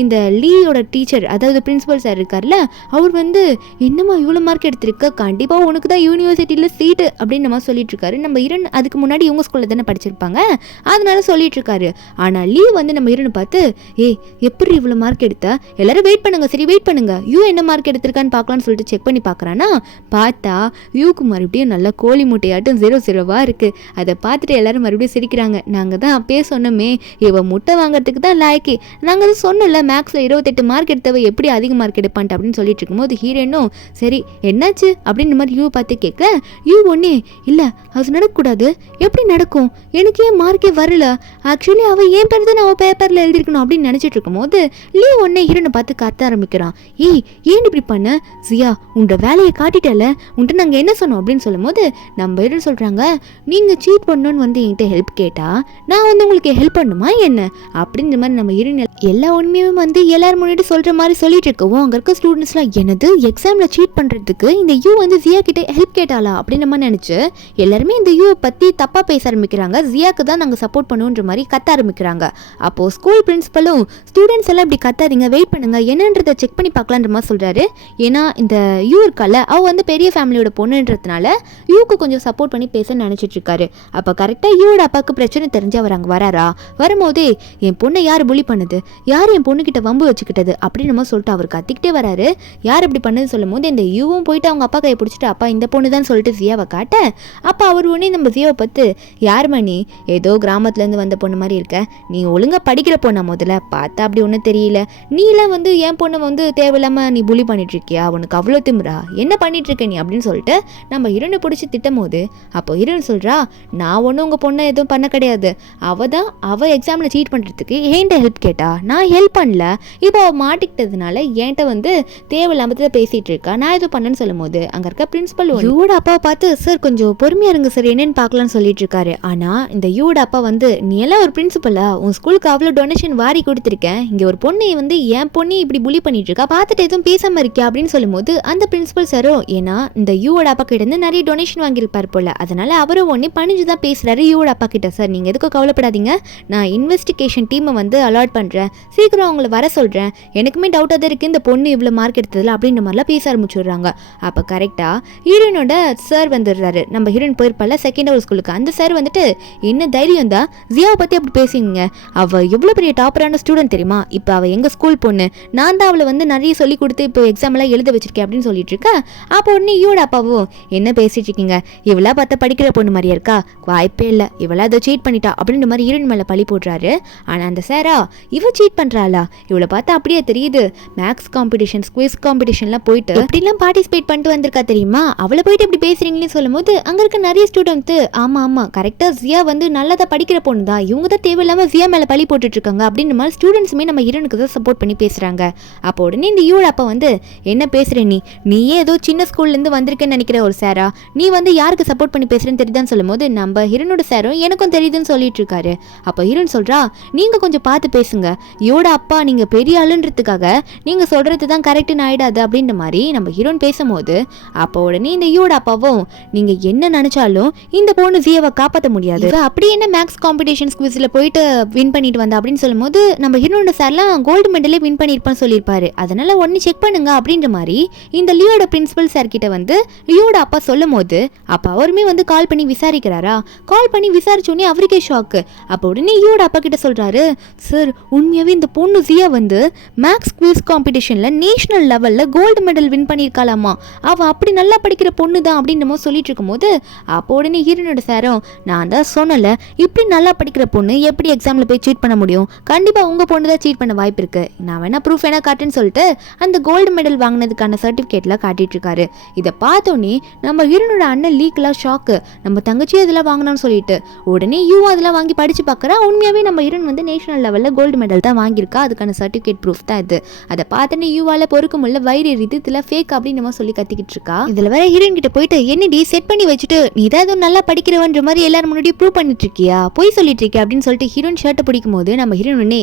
இந்த லீயோட டீச்சர் அதாவது பிரின்சிபல் சார் இருக்கார்ல, அவர் வந்து என்னம்மா இவ்வளோ மார்க் எடுத்திருக்க, கண்டிப்பாக உனக்கு தான் யூனிவர்சிட்டியில் சீட்டு அப்படின்னு நம்ம சொல்லிட்டு இருக்காரு. நம்ம ஹீரோன் அதுக்கு முன்னாடி இவங்க ஸ்கூலில் தானே படிச்சிருக்கா. வச்சிருப்பாங்க, அதனால சொல்லிட்டு இருக்காரு. ஆனா லீ வந்து நம்ம ஹீரோனை பார்த்து, எப்படி இவ்வளவு மார்க் எடுத்தா, எல்லாரும் வெயிட் பண்ணுங்க, சரி வெயிட் பண்ணுங்க, யூ என்ன மார்க் எடுத்திருக்கான்னு பார்க்கலாம்னு சொல்லிட்டு செக் பண்ணி பார்க்கறானா, பார்த்தா யூக்கு மறுபடியும் நல்லா கோழி முட்டையாட்டும் 0-0வா இருக்கு. அதை பார்த்துட்டு எல்லாரும் மறுபடியும் சிரிக்கிறாங்க. நாங்க தான் அப்பயே சொன்னோமே, இவ முட்டை வாங்குறதுக்கு தான் லாய்க்கு, நாங்க தான் சொன்னோம்ல மேக்ஸ்ல 28 மார்க் எடுத்தவ எப்படி அதிக மார்க் எடுப்பான்ட்டு அப்படின்னு சொல்லிட்டு இருக்கும்போது ஹீரோனும் சரி என்னாச்சு அப்படின்னு மாதிரி யூ பார்த்து கேட்க, யூ ஒன்னே இல்ல அது நடக்கக்கூடாது, எப்படி நடக்கும், எனக்கு ஏன் மார்க்கே வரல, ஆக்சுவலி அவ ஏன் பேர் தான் அவ பேப்பர்ல எழுதிருக்கணும் அப்படின்னு நினைச்சிட்டு இருக்கும் போது லீ ஒன்னே ஹீரோனை பார்த்து கத்த ஆரம்பிக்கிறான். ஏன் இப்படி பண்ண ஜியா, உன்னோட வேலையை காட்டிட்டல, உன்ட்டு நாங்க என்ன சொன்னோம் அப்படின்னு சொல்லும் போது நம்ம ஹீரோ சொல்றாங்க, நீங்க சீட் பண்ணணும்னு வந்து என்கிட்ட ஹெல்ப் கேட்டா நான் வந்து உங்களுக்கு ஹெல்ப் பண்ணுமா என்ன அப்படின்ற மாதிரி நம்ம ஹீரோயின் எல்லா உண்மையும் வந்து எல்லாரும் முன்னாடி சொல்ற மாதிரி சொல்லிட்டு இருக்கவும் அங்க இருக்க ஸ்டூடெண்ட்ஸ்லாம் என்னது எக்ஸாம்ல சீட் பண்றதுக்கு இந்த யூ வந்து ஜியா கிட்ட ஹெல்ப் கேட்டாளா அப்படின்ற மாதிரி நினைச்சு எல்லாருமே இந்த யூ பத்தி தப்பா பேச ஆரம்பிக்கிறாங்க. ஜியாக்கு தான் நாங்க சப்போர்ட் பண்ணுன்ற மாதிரி கத்த ஆரம்பிக்கிறாங்க. அப்போ ஸ்கூல் பிரின்சிபலும் ஸ்டூடெண்ட்ஸ் எல்லாம் இப்படி கத்தாதீங்க, வெயிட் பண்ணுங்க, என்னன்றதை செக் பண்ணி பார்க்கலான்ற மாதிரி சொல்றாரு. ஏன்னா இந்த யூ இருக்கல அவ வந்து பெரிய ஃபேமிலியோட பொண்ணுன்றதுனால யூக்கு கொஞ்சம் சப்போர்ட் பண்ணி பேச நினைச்சிட்டு இருக்காரு. அப்ப கரெக்டா யூவோட அப்பாவுக்கு பிரச்சனை தெரிஞ்சு அவர் அங்க வராரா, வரும்போதே என் பொண்ணை யார் புலி பண்ணுது, யார் என் பொண்ணு கிட்ட வம்பு வச்சுக்கிட்டது அப்படின்னு நம்ம சொல்லிட்டு அவர் கத்திக்கிட்டே வராரு. யார் இப்படி பண்ணது சொல்லும் போது இந்த யூவும் போயிட்டு அவங்க அப்பா கையை பிடிச்சிட்டு அப்பா இந்த பொண்ணு தான் சொல்லிட்டு ஜியாவை காட்ட, அப்பா அவர் உடனே நம்ம ஜியாவை பார்த்து யாருமா நீ, ஏதோ கிராமத்துல இருந்து வந்த பொண்ணு மாதிரி இருக்க, நீ ஒழுங்கா படிக்கிற பொண்ணா, முதல்ல பார்த்தா அப்படி ஒன்றும் தெரியல, நீலாம் வந்து என் பொண்ணை வந்து தேவையில்லாம நீ புலி பண்ணிட்டு இருக்கியா, உனக்கு அவ்வளோ திமிரா, என்ன பண்ணிட்டு இருக்க நீ அப்படின்னு சொல்லிட்டு நம்ம ஹீரோனை பிடிச்சி திட்டும் போது அப்போ ஹீரோன் சொல்றா, நான் ஒன்றும் உங்க பொண்ணை எதுவும் பண்ண கிடையாது, அவ எக்ஸாம்ல சீட் பண்றதுக்கு என்கிட்ட ஹெல்ப் கேட்டா, நான் ஹெல்ப் பண்ணல, இப்போ அவ மாட்டிக்கிட்டதுனால என்கிட்ட வந்து தேவையில்லாம பேசிட்டு இருக்கா, நான் எதுவும் பண்ணேன்னு சொல்லும் போது அங்க இருக்க பிரின்சிபல் யூவோட அப்பாவை பார்த்து சார் கொஞ்சம் பொறுமையா இருங்க சார் என்னன்னு பார்க்கலாம்னு சொல்லிட்டு இருக்காரு. ஆனா இந்த யூவோட அப்பா வந்து நீ எல்லாம் ஒரு பிரின்சிபலா, உன் ஸ்கூலுக்கு அவ்வளோ டொனேஷன் வாரி கொடுத்துருக்கேன், இங்க ஒரு பொண்ணை வந்து என் பொண்ணு இப்படி புலி பண்ணிட்டு இருக்கா, பார்த்துட்டு எதுவும் பேசாம இருக்கியா அப்படின்னு சொல்லும் போது அந்த பிரின்சிபல் சாரும் ஏன்னா இந்த யூவோட அப்பா கிட்ட இருந்து நிறைய டொனேஷன் வாங்கியிருப்பார் போல, அதனால அவரும் ஒன்னே பணிஞ்சுதான் பேசுறாரு யூவோட அப்பா கிட்ட, சார் நீங்க எதுக்கும் கவலைப்படாதீங்க, நான் இன்வெஸ்டிகேஷன் டீமை வந்து அலாட் பண்றேன், சீக்கிரம் அவங்களை வர சொல்றேன், எனக்குமே டவுட்டா தான் இருக்கு இந்த பொண்ணு இவ்வளவு மார்க் எடுத்ததுல அப்படின்ற மாதிரிலாம் பேச ஆரம்பிச்சுடுறாங்க. அப்ப கரெக்டா ஹீரோனோட சார் வந்துடுறாரு. நம்ம ஹீரோயின் போயிருப்பால செகண்ட் ஹவர் ஸ்கூலுக்கு, அந்த சார் வந்துட்டு என்ன தைரியம் தான் ஜியாவை பத்தி அப்படி பேசுங்க, அவ எவ்வளவு பெரிய டாப்பரான ஸ்டூடெண்ட் தெரியுமா, இப்ப அவ எங்க ஸ்கூல் பொண்ணு, நான் தான் அவளை வந்து நிறைய சொல்லி கொடுத்து இப்போ எக்ஸாம் எல்லாம் எழுத வச்சிருக்கேன் அப்படின்னு சொல்லிட்டு இருக்கா. அப்போ உடனே யூவோட அப்பாவும் என்ன பேசிட்டு இருக்கீங்க, இவளா பார்த்தா படிக்கிற பொண்ணு மாதிரியா இருக்கா, வாய்ப்பே இல்லை, இவளா அதை சீட் பண்ணிட்டா அப்படின்ற மாதிரி ஹீரோயின் மேல பழி போடுறாரு. ஆனா அந்த சாரா இவ சீட் பண்றாளா, இவளை பார்த்தா அப்படியே தெரியுது, மேக்ஸ் காம்படிஷன் குவிஸ் காம்படிஷன்லாம் போயிட்டு எப்படிலாம் பார்ட்டிசிபேட் பண்ணிட்டு வந்திருக்கா தெரியுமா, அவளை போயிட்டு இப்படி பேசுறீங்கன்னு சொல்லும் போது அங்க இருக்க நிறைய ஸ்டூடெண்ட் ஆமா கரெக்டா ஜியா வந்து நல்லதா படிக்கிற பொண்ணு தான், இவங்க தான் தேவையில்லாம ஜியா மேல பழி போட்டுட்டு இருக்காங்க அப்படின்ற மாதிரி ஸ்டூடெண்ட்ஸுமே நம்ம ஹீரோனுக்கு தான் சப்போர்ட் பண்ணி பேசுறாங்க. அப்போ உடனே இந்த யூட அப்பா வந்து என்ன பேசுற நீயே ஏதோ சின்ன ஸ்கூல்ல இருந்து வந்திருக்கேன்னு நினைக்கிற ஒரு சாரா, நீ வந்து யாருக்கு சப்போர்ட் பண்ணி பேசுறேன்னு தெரியுதான்னு சொல்லும் போது நம்ம ஹீரோனோட சாரும் எனக்கும் தெரியுதுன்னு சொல்லிட்டு இருக்காரு. அப்போ ஹீரோன் சொல்றா, நீங்க கொஞ்சம் பார்த்து பேசுங்க, யோட அப்பா நீங்க பெரிய ஆளுன்றதுக்காக நீங்க சொல்றது தான் கரெக்ட்னு ஆயிடாது அப்படின்ற மாதிரி நம்ம ஹீரோன் பேசும்போது அப்போ உடனே இந்த யோட அப்பாவும் நீங்க என்ன நினைச்சாலும் இந்த பொண்ணு ஜியாவை காப்பாற்ற முடியாது, அப்படி என்ன மேக்ஸ் காம்படிஷன்ஸ் குவிஸ்ல போயிட்டு வின் பண்ணிட்டு வந்தா அப்படின்னு சொல்லும் போது நம்ம ஹீரோனோட சார்லாம் கோல்டு மெடலே வின் பண்ணிருப்பான்னு சொல்லியிருப்பாரு, அதனால ஒன்னு செக் பண்ணுங்க அப்படின்ற மாதிரி இந்த லியோட பிரின்சிபல் சார் கிட்ட வந்து லியோட அப்பா சொல்லும் போது அப்ப அவருமே வந்து கால் பண்ணி விசாரிக்கிறாரா. கால் பண்ணி விசாரிச்சோடனே அவருக்கே ஷாக்கு. அப்போ உடனே லியோட அப்பா கிட்ட சொல்றாரு, சார் உண்மையாவே இந்த பொண்ணு ஜியா வந்து மேக்ஸ் குவிஸ் காம்படிஷன்ல நேஷனல் லெவல்ல கோல்டு மெடல் வின் பண்ணியிருக்காளாமா, அவ அப்படி நல்லா படிக்கிற பொண்ணு தான் அப்படின்னு நம்ம சொல்லிட்டு இருக்கும் போது அப்போ உடனே ஹீரோனோட சாரும் நான் தான் சொன்னல இப்படி நல்லா படிக்கிற பொண்ணு எப்படி எக்ஸாம்ல போய் சீட் பண்ண முடியும், கண்டிப்பா உங்க பொண்ணு தான் சீட் பண்ண வாய்ப்பு இருக்கு, நான் வேணா ப்ரூஃப் வேணா காட்டுன்னு சொல்லிட்டு அந்த கோல்டு மெடல் வாங்கினதுக்கான சர்டிபிகேட்ல காட்டிட்டு இருக்காரு. இதை பார்த்தோன்னே நம்ம ஹீரோனோட அண்ணன் லீக்லாம் ஷாக்கு, நம்ம தங்கச்சி இதெல்லாம் வாங்கினான்னு சொல்லிட்டு உடனே யூ அதெல்லாம் வாங்கி படிச்சு பார்க்கறா. உண்மையாவே நம்ம ஹீரோன் வந்து நேஷனல் லெவல்ல கோல்டு மெடல் தான் வாங்கியிருக்கா, அதுக்கான சர்டிபிகேட் ப்ரூஃப் தான் இது. அதை பார்த்துட்டு யூவால பொறுக்க முடியல, வயிறு எரியுது, இதுல ஃபேக் அப்படின்னு நம்ம சொல்லி கத்திக்கிட்டு இருக்கா. இதுல வேற ஹீரோயின் கிட்ட போயிட்டு என்னடி செட் பண்ணி வச்சுட்டு நீ ஏதாவது நல்லா படிக்கிறவன்ற மாதிரி எல்லாரும் முன்னாடி ப்ரூவ் பண்ணிட்டு இருக்கியா, போய் சொல்லிட்டு இருக்கியா அப்படின்னு சொல்லிட்டு ஹீரோயின் ஷர்ட்டை பிடிக்கும் போது நம்ம ஹீரோன் உடனே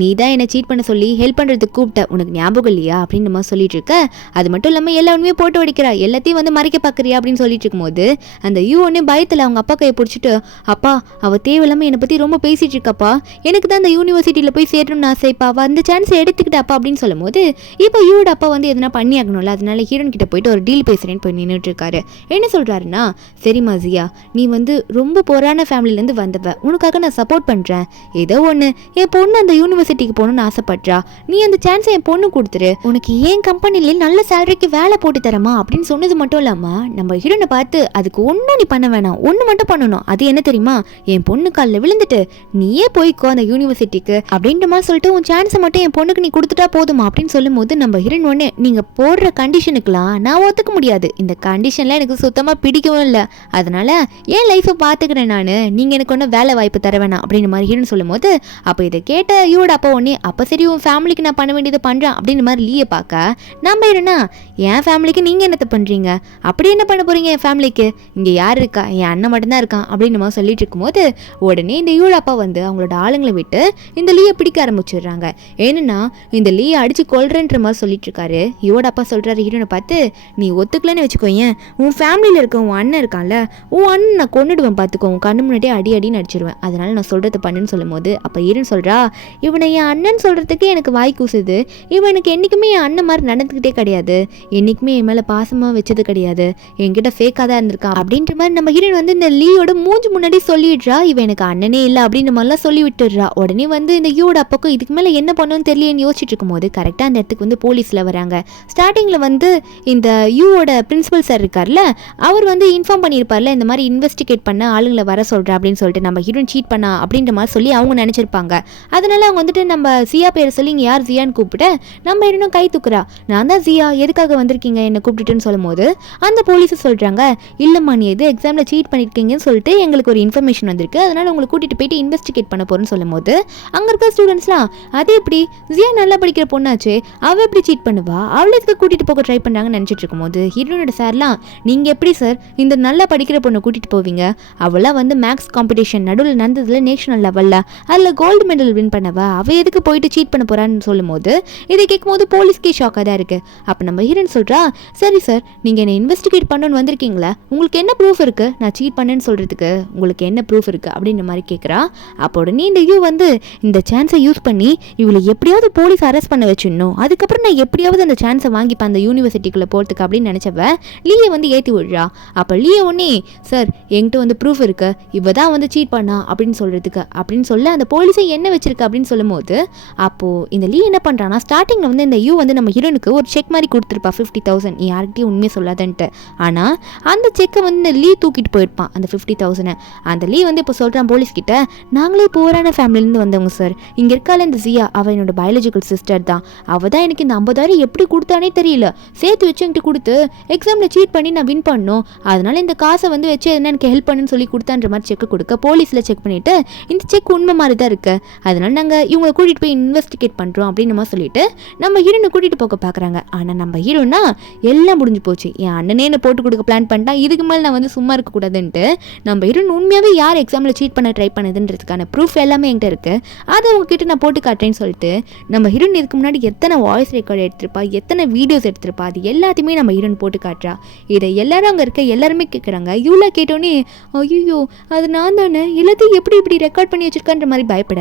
நீ தான் என்ன சீட் பண்ண சொல்லி ஹெல்ப் பண்றதுக்கு கூப்பிட்ட, உனக்கு ஞாபகம் இல்லையா அப்படின்னு நம்ம சொல்லிட்டு இருக்க. அது மட்டும் இல்லாம எல்லா உண்மையும் போட்டு வடிக்கிறா, எல்லாத்தையும் வந்து மறைக்க பாக்குறியா அப்படின்னு சொல்லிட்டு இருக்கும்போது அந்த யூ ஒன்னே பயத்துல அவங்க அப்பா கையை பிடிச்சிட்டு அப்பா அவ தேவையில்லாம என்னை பத்தி ரொம்ப பேசிட்டு இருக்கப்பா, எனக்கு தான் அந்த யூனிவர்சிட்டியில போய் சேரணும்னு ஆசைப்பா, அவ அந்த சான்ஸ் எடுத்துக்கிட்டாப்பா அப்படின்னு சொல்லும் போது இப்போ யூட அப்பா வந்து எதனா பண்ணி ஆகணும்ல, அதனால ஹீரோன் கிட்ட போயிட்டு ஒரு டீல் பேசுறேன்னு போய் நின்றுட்டு இருக்காரு. என்ன சொல்றாருன்னா, சரிம்மா ஜியா நீ வந்து ரொம்ப போராடி புவரான ஃபேமிலிலேருந்து வந்தவ, உனக்காக நான் சப்போர்ட் பண்ணுறேன். ஏதோ ஒன்று, என் பொண்ணு அந்த யூனிவர்சிட்டிக்கு போகணும்னு ஆசைப்படுறா, நீ அந்த சான்ஸை என் பொண்ணு கொடுத்துரு, உனக்கு ஏன் கம்பெனிலே நல்ல சேலரிக்கு வேலை போட்டு தரமா அப்படின்னு சொன்னது மட்டும் இல்லாமல் நம்ம ஹீரோனை பார்த்து அதுக்கு ஒன்றும் நீ பண்ண வேணாம், ஒன்று மட்டும் பண்ணணும். அது என்ன தெரியுமா, என் பொண்ணு காலில் விழுந்துட்டு நீயே போய்க்கோ அந்த யூனிவர்சிட்டிக்கு அப்படின்ற மாதிரி சொல்லிட்டு உன் சான்ஸை மட்டும் என் பொண்ணுக்கு நீ கொடுத்துட்டா போதுமா அப்படின்னு சொல்லும் போது நம்ம ஹீரோன் ஒன்று, நீங்கள் போடுற கண்டிஷனுக்குலாம் நான் ஒத்துக்க முடியாது, இந்த கண்டிஷன்லாம் எனக்கு சுத்தமாக பிடிக்கவும் இல்லை, அதனால என் லைஃப்பை பார்த்துக்கிறேன் நான், நீங்கள் எனக்கு ஒன்றும் வேலை வாய்ப்பு தர வேணாம் அப்படின்ற மாதிரி ஹீரோன் சொல்லும் போது அப்போ இதை கேட்ட ஈவோட அப்பா ஒன்னே, அப்போ சரி உன் ஃபேமிலிக்கு நான் பண்ண வேண்டியதை பண்ணுறேன் அப்படின்ற மாதிரி லீயை பார்க்க நம்ம ஹீரோனா, என் ஃபேமிலிக்கு நீங்கள் என்னத்தை பண்ணுறீங்க, அப்படி என்ன பண்ண போகிறீங்க என் ஃபேமிலிக்கு, இங்கே யார் இருக்கா, என் அண்ணன் மட்டும்தான் இருக்கான் அப்படின்னு மாதிரி சொல்லிட்டு இருக்கும்போது உடனே இந்த ஈவோட அப்பா வந்து அவங்களோட ஆளுங்களை விட்டு இந்த லீயை பிடிக்க ஆரம்பிச்சிடுறாங்க. ஏன்னா இந்த லீயை அடிச்சு கொல்றன்ற மாதிரி சொல்லிட்டு இருக்காரு. ஈவோட அப்பா சொல்றாரு ஹீரோனை பார்த்து, நீ ஒத்துக்கலன்னு வச்சுக்கோயேன், உன் ஃபேமிலியில் இருக்க உன் அண்ணன் இருக்கான்ல, உன் அண்ணன் நான் கொண்டுடுவேன் பார்த்துக்கோ, உன் கண்ணு முன்னாடியே அடி அடின்னு அடிச்சிருவேன், அதனால நான் சொல்றது பண்ணுன்னு சொல்லும் போது அப்போ ஹீரோன் சொல்றா, இவனை என் அண்ணன் சொல்றதுக்கு எனக்கு வாய் கூசுது, இவன் எனக்கு என்றைக்குமே என் அண்ணன் மாதிரி நடந்துக்கிட்டே கிடையாது, என்றைக்குமே என் மேலே பாசமாக வச்சது கிடையாது, என்கிட்ட ஃபேக்காக தான் இருந்திருக்கான் அப்படின்ற மாதிரி நம்ம ஹீரோன் வந்து இந்த லீயோட மூஞ்சி முன்னாடி சொல்லிடுறா, இவன் எனக்கு அண்ணனே இல்லை அப்படின்ற மாதிரிலாம் சொல்லி விட்டுடுறா. உடனே வந்து இந்த ஈவோட அப்பாக்கும் இதுக்கு மேலே என்ன பண்ணணும்னு தெரியலன்னு யோசிச்சுட்டு இருக்கும்போது கரெக்டாக அந்த இடத்துக்கு வந்து போலீஸில் வராங்க. ஸ்டார்டிங்கில் வந்து இந்த யூவோட பிரின்சிபல் சார் இருக்கார்ல, அவர் வந்து இன்ஃபார்ம் பண்ணியிருப்பார்ல, இந்த மாதிரி இன்வெஸ்டிகேட் பண்ண ஆளுங்களை வர சொல்கிறேன் அப்படின்னு சொல்லிட்டு நம்ம ஹீரோன் சீட் பண்ணா அப்படின்ற மாதிரி சொல்லி அவங்க நினச்சிருப்பாங்க. அதனால அவங்க வந்துட்டு நம்ம ஜியா பேரை சொல்லி இங்கே யார் ஜியான்னு கூப்பிட்டு நம்ம ஹீரோனும் கை தூக்குறா, நான் தான் ஜியா, எதுக்காக வந்திருக்கீங்க என்னை கூப்பிட்டுட்டுன்னு சொல்லும் போது அந்த போலீஸை சொல்கிறாங்க, இல்லைம்மா நீ எது எக்ஸாமில் சீட் பண்ணியிருக்கீங்கன்னு சொல்லிட்டு எங்களுக்கு ஒரு இன்ஃபர்மேஷன் வந்திருக்கு, அதனால உங்களை கூட்டிகிட்டு போயிட்டு இன்வெஸ்டிகேட் பண்ண போகிறேன்னு சொல்லும் போது அங்கே இருக்க ஸ்டூடெண்ட்ஸ்லாம், அது எப்படி ஜியா நல்லா படிக்கிற பொண்ணாச்சு, அவள் எப்படி சீட் பண்ணுவா, அவளுக்கு கூட்டிகிட்டு போக ட்ரை பண்ணுறாங்கன்னு நினச்சிட்டு இருக்கும்போது ஹீரோனோட சார்லாம், நீங்கள் எப்படி சார் இந்த நல்லா படிக்கிற பொண்ணை கூட்டிகிட்டு போவீங்க, அவளாம் வந்து மேக்ஸ் காம்படிஷன் நடுவில் நடந்ததில் நேஷனல் லெவலில் அதில் கோல்டு மெடல் வின் பண்ணவா, அவள் எதுக்கு போயிட்டு சீட் பண்ண போகிறான்னு சொல்லும் போது இதை கேட்கும்போது போலீஸ்க்கே ஷாக்காக தான் இருக்குது. அப்போ நம்ம ஹீரோன் சொல்கிறா, சரி சார் நீங்கள் என்னை இன்வெஸ்டிகேட் பண்ணணும்னு வந்திருக்கீங்களா, உங்களுக்கு என்ன ப்ரூஃப் இருக்குது, நான் சீட் பண்ணேன்னு சொல்கிறதுக்கு உங்களுக்கு என்ன ப்ரூஃப் இருக்குது அப்படின்ற மாதிரி கேட்குறா. அப்போ உடனே இந்த யூ வந்து இந்த சான்ஸை யூஸ் பண்ணி இவளை எப்படியாவது போலீஸ் அரெஸ்ட் பண்ண வச்சிடணும், அதுக்கப்புறம் நான் எப்படியாவது அந்த சான்ஸை வாங்கிப்பேன் அந்த யூனிவர்சிட்டிக்குள்ளே போகிறதுக்கு அப்படின்னு நினச்சவ லீயை வந்து ஏற்றி விடுறா. அப்போ லீயை ஒன்னே, சார் என்கிட்ட வந்து ப்ரூஃப் இருக்கு, இவ தான் வந்து சீட் பண்ணா அப்படின்னு சொல்கிறதுக்கு அப்படின்னு சொல்ல அந்த போலீஸை என்ன வச்சிருக்கு அப்படின்னு சொல்லும் போது அப்போது இந்த லீ என்ன பண்ணுறான்னா, ஸ்டார்டிங்கில் வந்து இந்த யூ வந்து நம்ம ஹீரோனுக்கு ஒரு செக் மாதிரி கொடுத்துருப்பா 50,000, நீ யார்கிட்டையும் உண்மையை சொல்லாதன்ட்டு. ஆனால் அந்த செக்கை வந்து இந்த லீ தூக்கிட்டு போயிருப்பான் அந்த 50,000. அந்த லீ வந்து இப்போ சொல்கிறான் போலீஸ்கிட்ட, நாங்களே போரான ஃபேமிலியிலேருந்து வந்தவங்க சார், இங்கே இருக்கால இந்த ஜியா, அவள் என்னோட பயாலஜிக்கல் சிஸ்டர் தான், அவள் தான் எனக்கு இந்த 50,000 எப்படி கொடுத்தானே தெரியல, சேர்த்து வச்சு என்கிட்ட கொடுத்து எக்ஸாமில் சீட் பண்ணி நான் வின் பண்ணணும், அதனால இந்த காசை வந்து வச்சு என்ன எனக்கு ஹெல்ப் பண்ணுன்னு சொல்லி கொடுத்தான்ற மாதிரி செக் கொடுக்க போலீஸில் செக் பண்ணிவிட்டு இந்த செக் உண்மை மாதிரி தான் இருக்குது, அதனால நாங்கள் இவங்களை கூட்டிகிட்டு போய் இன்வெஸ்டிகேட் பண்ணுறோம் அப்படின்னு மாதிரி சொல்லிட்டு நம்ம ஹீரோனை கூட்டிகிட்டு போக பார்க்குறாங்க. ஆனால் நம்ம ஹீரோனா எல்லாம் முடிஞ்சு போச்சு, என் அண்ணனே என்ன போட்டு கொடுக்க பிளான் பண்ணிட்டான், இதுக்கு மேலே நான் வந்து சும்மா இருக்கக்கூடாதுன்ட்டு நம்ம ஹீரோன் உண்மையாகவே யார் எக்ஸாமில் சீட் பண்ண ட்ரை பண்ணுதுன்றதுக்கான ப்ரூஃப் எல்லாமே என்கிட்ட இருக்குது, அதை உங்ககிட்ட நான் போட்டு காட்டுறேன்னு சொல்லிட்டு நம்ம ஹீரோன் இதுக்கு முன்னாடி எத்தனை வாய்ஸ் ரெக்கார்டு எடுத்திருப்பா, எத்தனை வீடியோஸ் எடுத்திருப்பா, அது எல்லாத்தையுமே நம்ம ஹீரோன் போட்டு காட்டுறா. இதை எல்லாரும் அங்கே இருக்க எல்லாருமே கேட்குறாங்க. இவ்வளோ கேட்டோன்னே ஐயோ அது நான் தானே எல்லாத்தையும் எப்படி இப்படி ரெக்கார்ட் பண்ணி வச்சிருக்கான்ற மாதிரி பயப்பட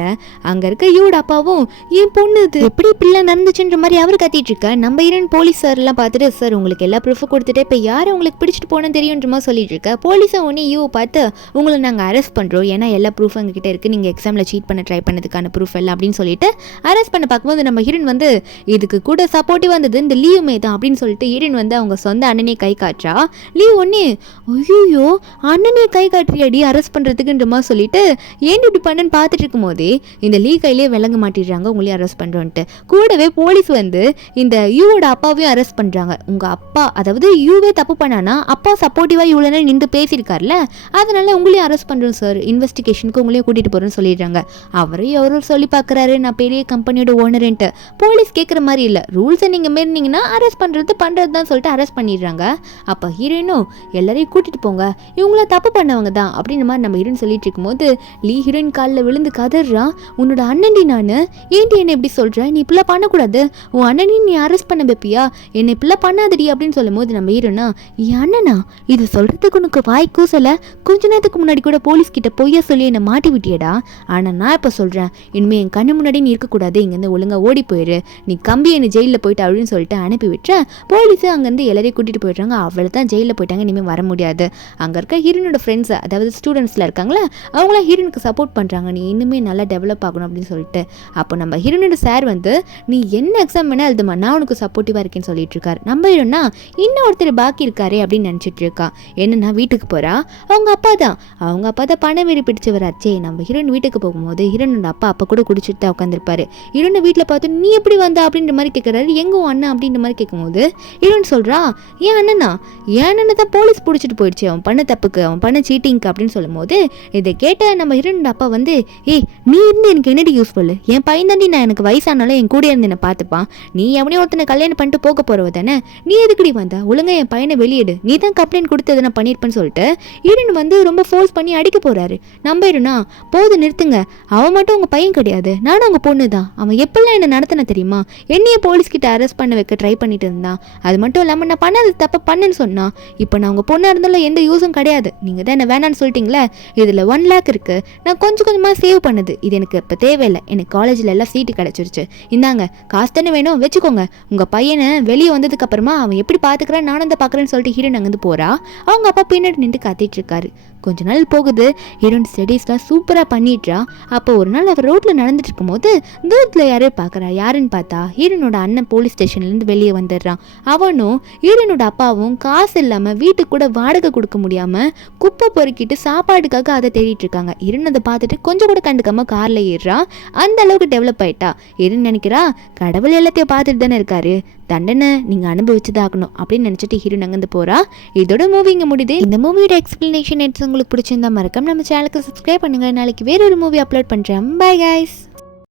அங்கே இருக்க ஈவோட அப்பாவும் என் பொண்ணு இது எப்படி இப்படிலாம் நடந்துச்சுன்ற மாதிரி அவர் கத்திட்டு இருக்க. நம்ம ஹீரோன் போலீஸ் சார்லாம் பார்த்துட்டு, சார் உங்களுக்கு எல்லா ப்ரூஃபும் கொடுத்துட்டு இப்போ யார் உங்களுக்கு பிடிச்சிட்டு போனோன்னு தெரியுன்ற மாதிரி சொல்லிட்டு இருக்க. போலீஸை ஒன்னே ஈவோ பார்த்து உங்களை நாங்கள் அரெஸ்ட் பண்ணுறோம், ஏன்னா எல்லா ப்ரூஃபும் எங்ககிட்ட இருக்குது, நீங்கள் எக்ஸாமில் சீட் பண்ண ட்ரை பண்ணதுக்கான ப்ரூஃப் எல்லாம் அப்படின்னு சொல்லிட்டு அரெஸ்ட் பண்ண பார்க்கும்போது நம்ம ஹீரோன் வந்து இதுக்கு கூட சப்போர்ட்டிவ் வந்தது இந்த லீவுமே தான் அப்படின்னு சொல்லிட்டு ஹீரோன் வந்து அவங்க சொந்த அண்ணனே கை காட்டுறா. லீவ் ஒன்னே ஐயோ அண்ணனே கை காட்டுறியாடி அரெஸ்ட் பண்ணுறதுக்குன்ற மாதிரி சொல்லிட்டு ஏன் இப்படி பண்ணன்னு பார்த்துட்டு இருக்கும் போதே இந்த லீ கையிலே விளங்க மாட்டிடுறாங்க, உங்களையும் அரெஸ்ட் பண்ணுறோன்ட்டு. கூடவே போலீஸ் வந்து இந்த யூவோட அப்பாவையும் அரெஸ்ட் பண்ணுறாங்க. உங்கள் அப்பா அதாவது யூவே தப்பு பண்ணானா அப்பா சப்போர்ட்டிவாக இவ்வளோ நேரம் நின்று பேசியிருக்காருல, அதனால உங்களையும் அரெஸ்ட் பண்ணுறோம் சார், இன்வெஸ்டிகேஷனுக்கு உங்களையும் கூட்டிகிட்டு போகிறோன்னு சொல்லிடுறாங்க. அவரையும் எவரும் சொல்லி பார்க்குறாரு, நான் பெரிய கம்பெனியோட ஓனருன்ட்டு. போலீஸ் கேட்குற மாதிரி இல்லை, ரூல்ஸை நீங்கள் மீறினீங்கன்னா அரெஸ்ட் பண்ணுறது தான் சொல்லிட்டு அரெஸ்ட் பண்ணிடுறாங்க. அப்போ ஹீரோயினும் எல்லாரையும் கூட்டிகிட்டு போங்க, இவங்கள தப்பு பண்ணவங்க தான் அப்படின்ற மாதிரி நம்ம ஹீரோயின் சொல்லிட்டு இருக்கும்போது லீ ஹீரோயின் காலில் விழுந்து கதறான், உன்னோட அண்ணன்டி நான், ஏன்டி என்னை எப்படி சொல்கிறேன், நீ இப்படிலாம் பண்ணக்கூடாது, உன் அண்ணனையும் நீ அரெஸ்ட் பண்ண வைப்பியா, என்னை இப்படிலாம் பண்ணாதடி அப்படின்னு சொல்லும் போது நம்ம ஹீரோனா, என் அண்ணனா இது சொல்கிறதுக்கு உனக்கு வாய் கூசலை, கொஞ்ச நேரத்துக்கு முன்னாடி கூட போலீஸ் கிட்ட பொய்யா சொல்லி என்னை மாட்டி விட்டியடா, ஆனால் நான் இப்போ சொல்கிறேன் இனிமேல் என் கண்ணு முன்னாடி நீ இருக்கக்கூடாது, இங்கேருந்து ஒழுங்காக ஓடி போயிரு, நீ கம்பி என்னை ஜெயிலில் போயிட்டு அப்படின்னு சொல்லிட்டு அனுப்பி விட்டுறேன். போலீஸு அங்கேருந்து எல்லாரையும் கூட்டிகிட்டு போயிடுறாங்க. அவளை தான் ஜெயிலில் போயிட்டாங்க, இனிமேல் வர முடியாது. அங்கே இருக்க ஹீரோனோட ஃப்ரெண்ட்ஸ் அதாவது ஸ்டூடெண்ட்ஸில் இருக்காங்களா அவங்களாம் ஹீரோனுக்கு சப்போர்ட் பண்ணுறாங்க, நீ இன்னுமே நல்லா டெவலப் ஆகணும் அப்படின்னு சொல்லிட்டு. அப்போ நம்ம ஹீரோனோட சார் வந்து நீ என்ன எக்ஸாம் வேணா எழுதுமா, நான் உனக்கு சப்போர்ட்டிவாக இருக்கேன்னு சொல்லிட்டு இருக்காரு. நம்ம ஹீரோனா இன்னும் ஒருத்தர் பாக்கி இருக்காரு அப்படின்னு நினச்சிட்டு இருக்கா. என்னன்னா வீட்டுக்கு போகிறா, அவங்க அப்பா தான் பண வீடு பிடிச்சு வராச்சே. நம்ம ஹீரோயின் வீட்டுக்கு போகும்போது ஹீரோனோட அப்பா அப்போ கூட குடிச்சிட்டு தான் உட்காந்துருப்பாரு. ஹீரோனை வீட்டில் பார்த்து நீ எப்படி வந்தா அப்படின்ற மாதிரி கேட்குறாரு. எங்க உன் அண்ணன் அப்படின்ற மாதிரி கேட்கும்போது ஹீரோயின் சொல்கிறா, என் அண்ணனை தான் போலீஸ் பிடிச்சிட்டு போயிடுச்சு, அவன் பண்ண தப்புக்கு, அவன் பண்ண சீட்டிங்க்கு அப்படின்னு சொல்லும்போது இதை கேட்ட நம்ம ஹீரோனோட அப்பா வந்து ஏய் நீ இருந்து எனக்கு என்னடி யூஸ்ஃபுல், என் பையன் தாண்டி, நான் எனக்கு வயசானாலும் என் கூட இருந்து என்னை பார்த்துப்பான், நீ எவனையும் ஒருத்தனை கல்யாணம் பண்ணிட்டு போக போறவ தானே, நீ எதுக்குடி வந்தா, ஒழுங்கா என் பையனை வெளியிடு, நீ தான் கம்ப்ளைண்ட் கொடுத்து எதனா பண்ணியிருப்பேன்னு சொல்லிட்டு ஹீரோன் வந்து ரொம்ப ஃபோர்ஸ் பண்ணி அடிக்க போறாரு. நம்ம ஹீரோனா போது நிறுத்துங்க, அவன் மட்டும் உங்க பையன் கிடையாது, நானும் அவங்க பொண்ணு தான், அவன் எப்பெல்லாம் என்ன நடத்தின தெரியுமா, என்னைய போலீஸ்கிட்ட அரெஸ்ட் பண்ண வைக்க ட்ரை பண்ணிட்டு இருந்தான், அது மட்டும் இல்லாமல் நான் பண்ணது தப்ப பண்ணுன்னு சொன்னா, இப்போ நான் உங்க பொண்ணா இருந்தாலும் எந்த யூஸும் கிடையாது, நீங்க தான் என்ன வேணான்னு சொல்லிட்டீங்களே, இதில் 1 lakh இருக்கு, நான் கொஞ்சமாக சேவ் பண்ணது, இது எனக்கு இப்போ தேவையில்லை, எனக்கு காலேஜில் எல்லாம் சீட்டு கிடச்சிருச்சு, இந்தாங்க காசு தானே வேணும் வச்சுக்கோங்க, உங்கள் பையனை வெளியே வந்ததுக்கு அப்புறமா அவன் எப்படி பார்த்துக்கிறேன் நானும் தான் பார்க்குறேன்னு சொல்லிட்டு ஹீரோன் அங்கேருந்து போகிறா. அவங்க அப்பா பின்னாடி நின்று கத்திட்டு இருக்காரு. கொஞ்ச நாள் போகுது, ஹீரோயின் ஸ்டடீஸ்லாம் சூப்பராக பண்ணிட்டுறா. அப்போ ஒரு நாள் அவர் ரோட்டில் நடந்துட்டு இருக்கும்போது தூரத்தில் யாரையும் பார்க்குறா. யாருன்னு பார்த்தா ஹீரோனோட அண்ணன் போலீஸ் ஸ்டேஷன்லேருந்து வெளியே வந்துடுறான். அவனும் ஹீரோனோட அப்பாவும் காசு இல்லாமல் வீட்டுக்கு கூட வாடகை கொடுக்க முடியாமல் குப்பை பொறுக்கிட்டு சாப்பாடுக்காக அதை தேடிட்டு இருக்காங்க. ஹீரோன் அதை பார்த்துட்டு கொஞ்சம் கூட கண்டுக்காம காரில் ஏறுறான். அந்த அளவுக்கு டெவலப் ஆயிட்டா. ஹீரோன் நினைக்கிறா கடவுள் எல்லாத்தையும் பார்த்துட்டு தானே இருக்காரு, தண்டனை நீங்கள் அனுபவிச்சுதாகணும் அப்படின்னு நினச்சிட்டு ஹீரோன் அங்கேருந்து போகிறா. இதோட மூவி இங்கே முடியுது. இந்த மூவியோட எக்ஸ்பிளனேஷன் உங்களுக்கு பிடிச்சிருந்தா மறக்காம நம்ம சேனலுக்கு சப்ஸ்கிரைப் பண்ணுங்கள். நாளைக்கு வேற ஒரு மூவி அப்லோட் பண்ணுறேன். Bye guys.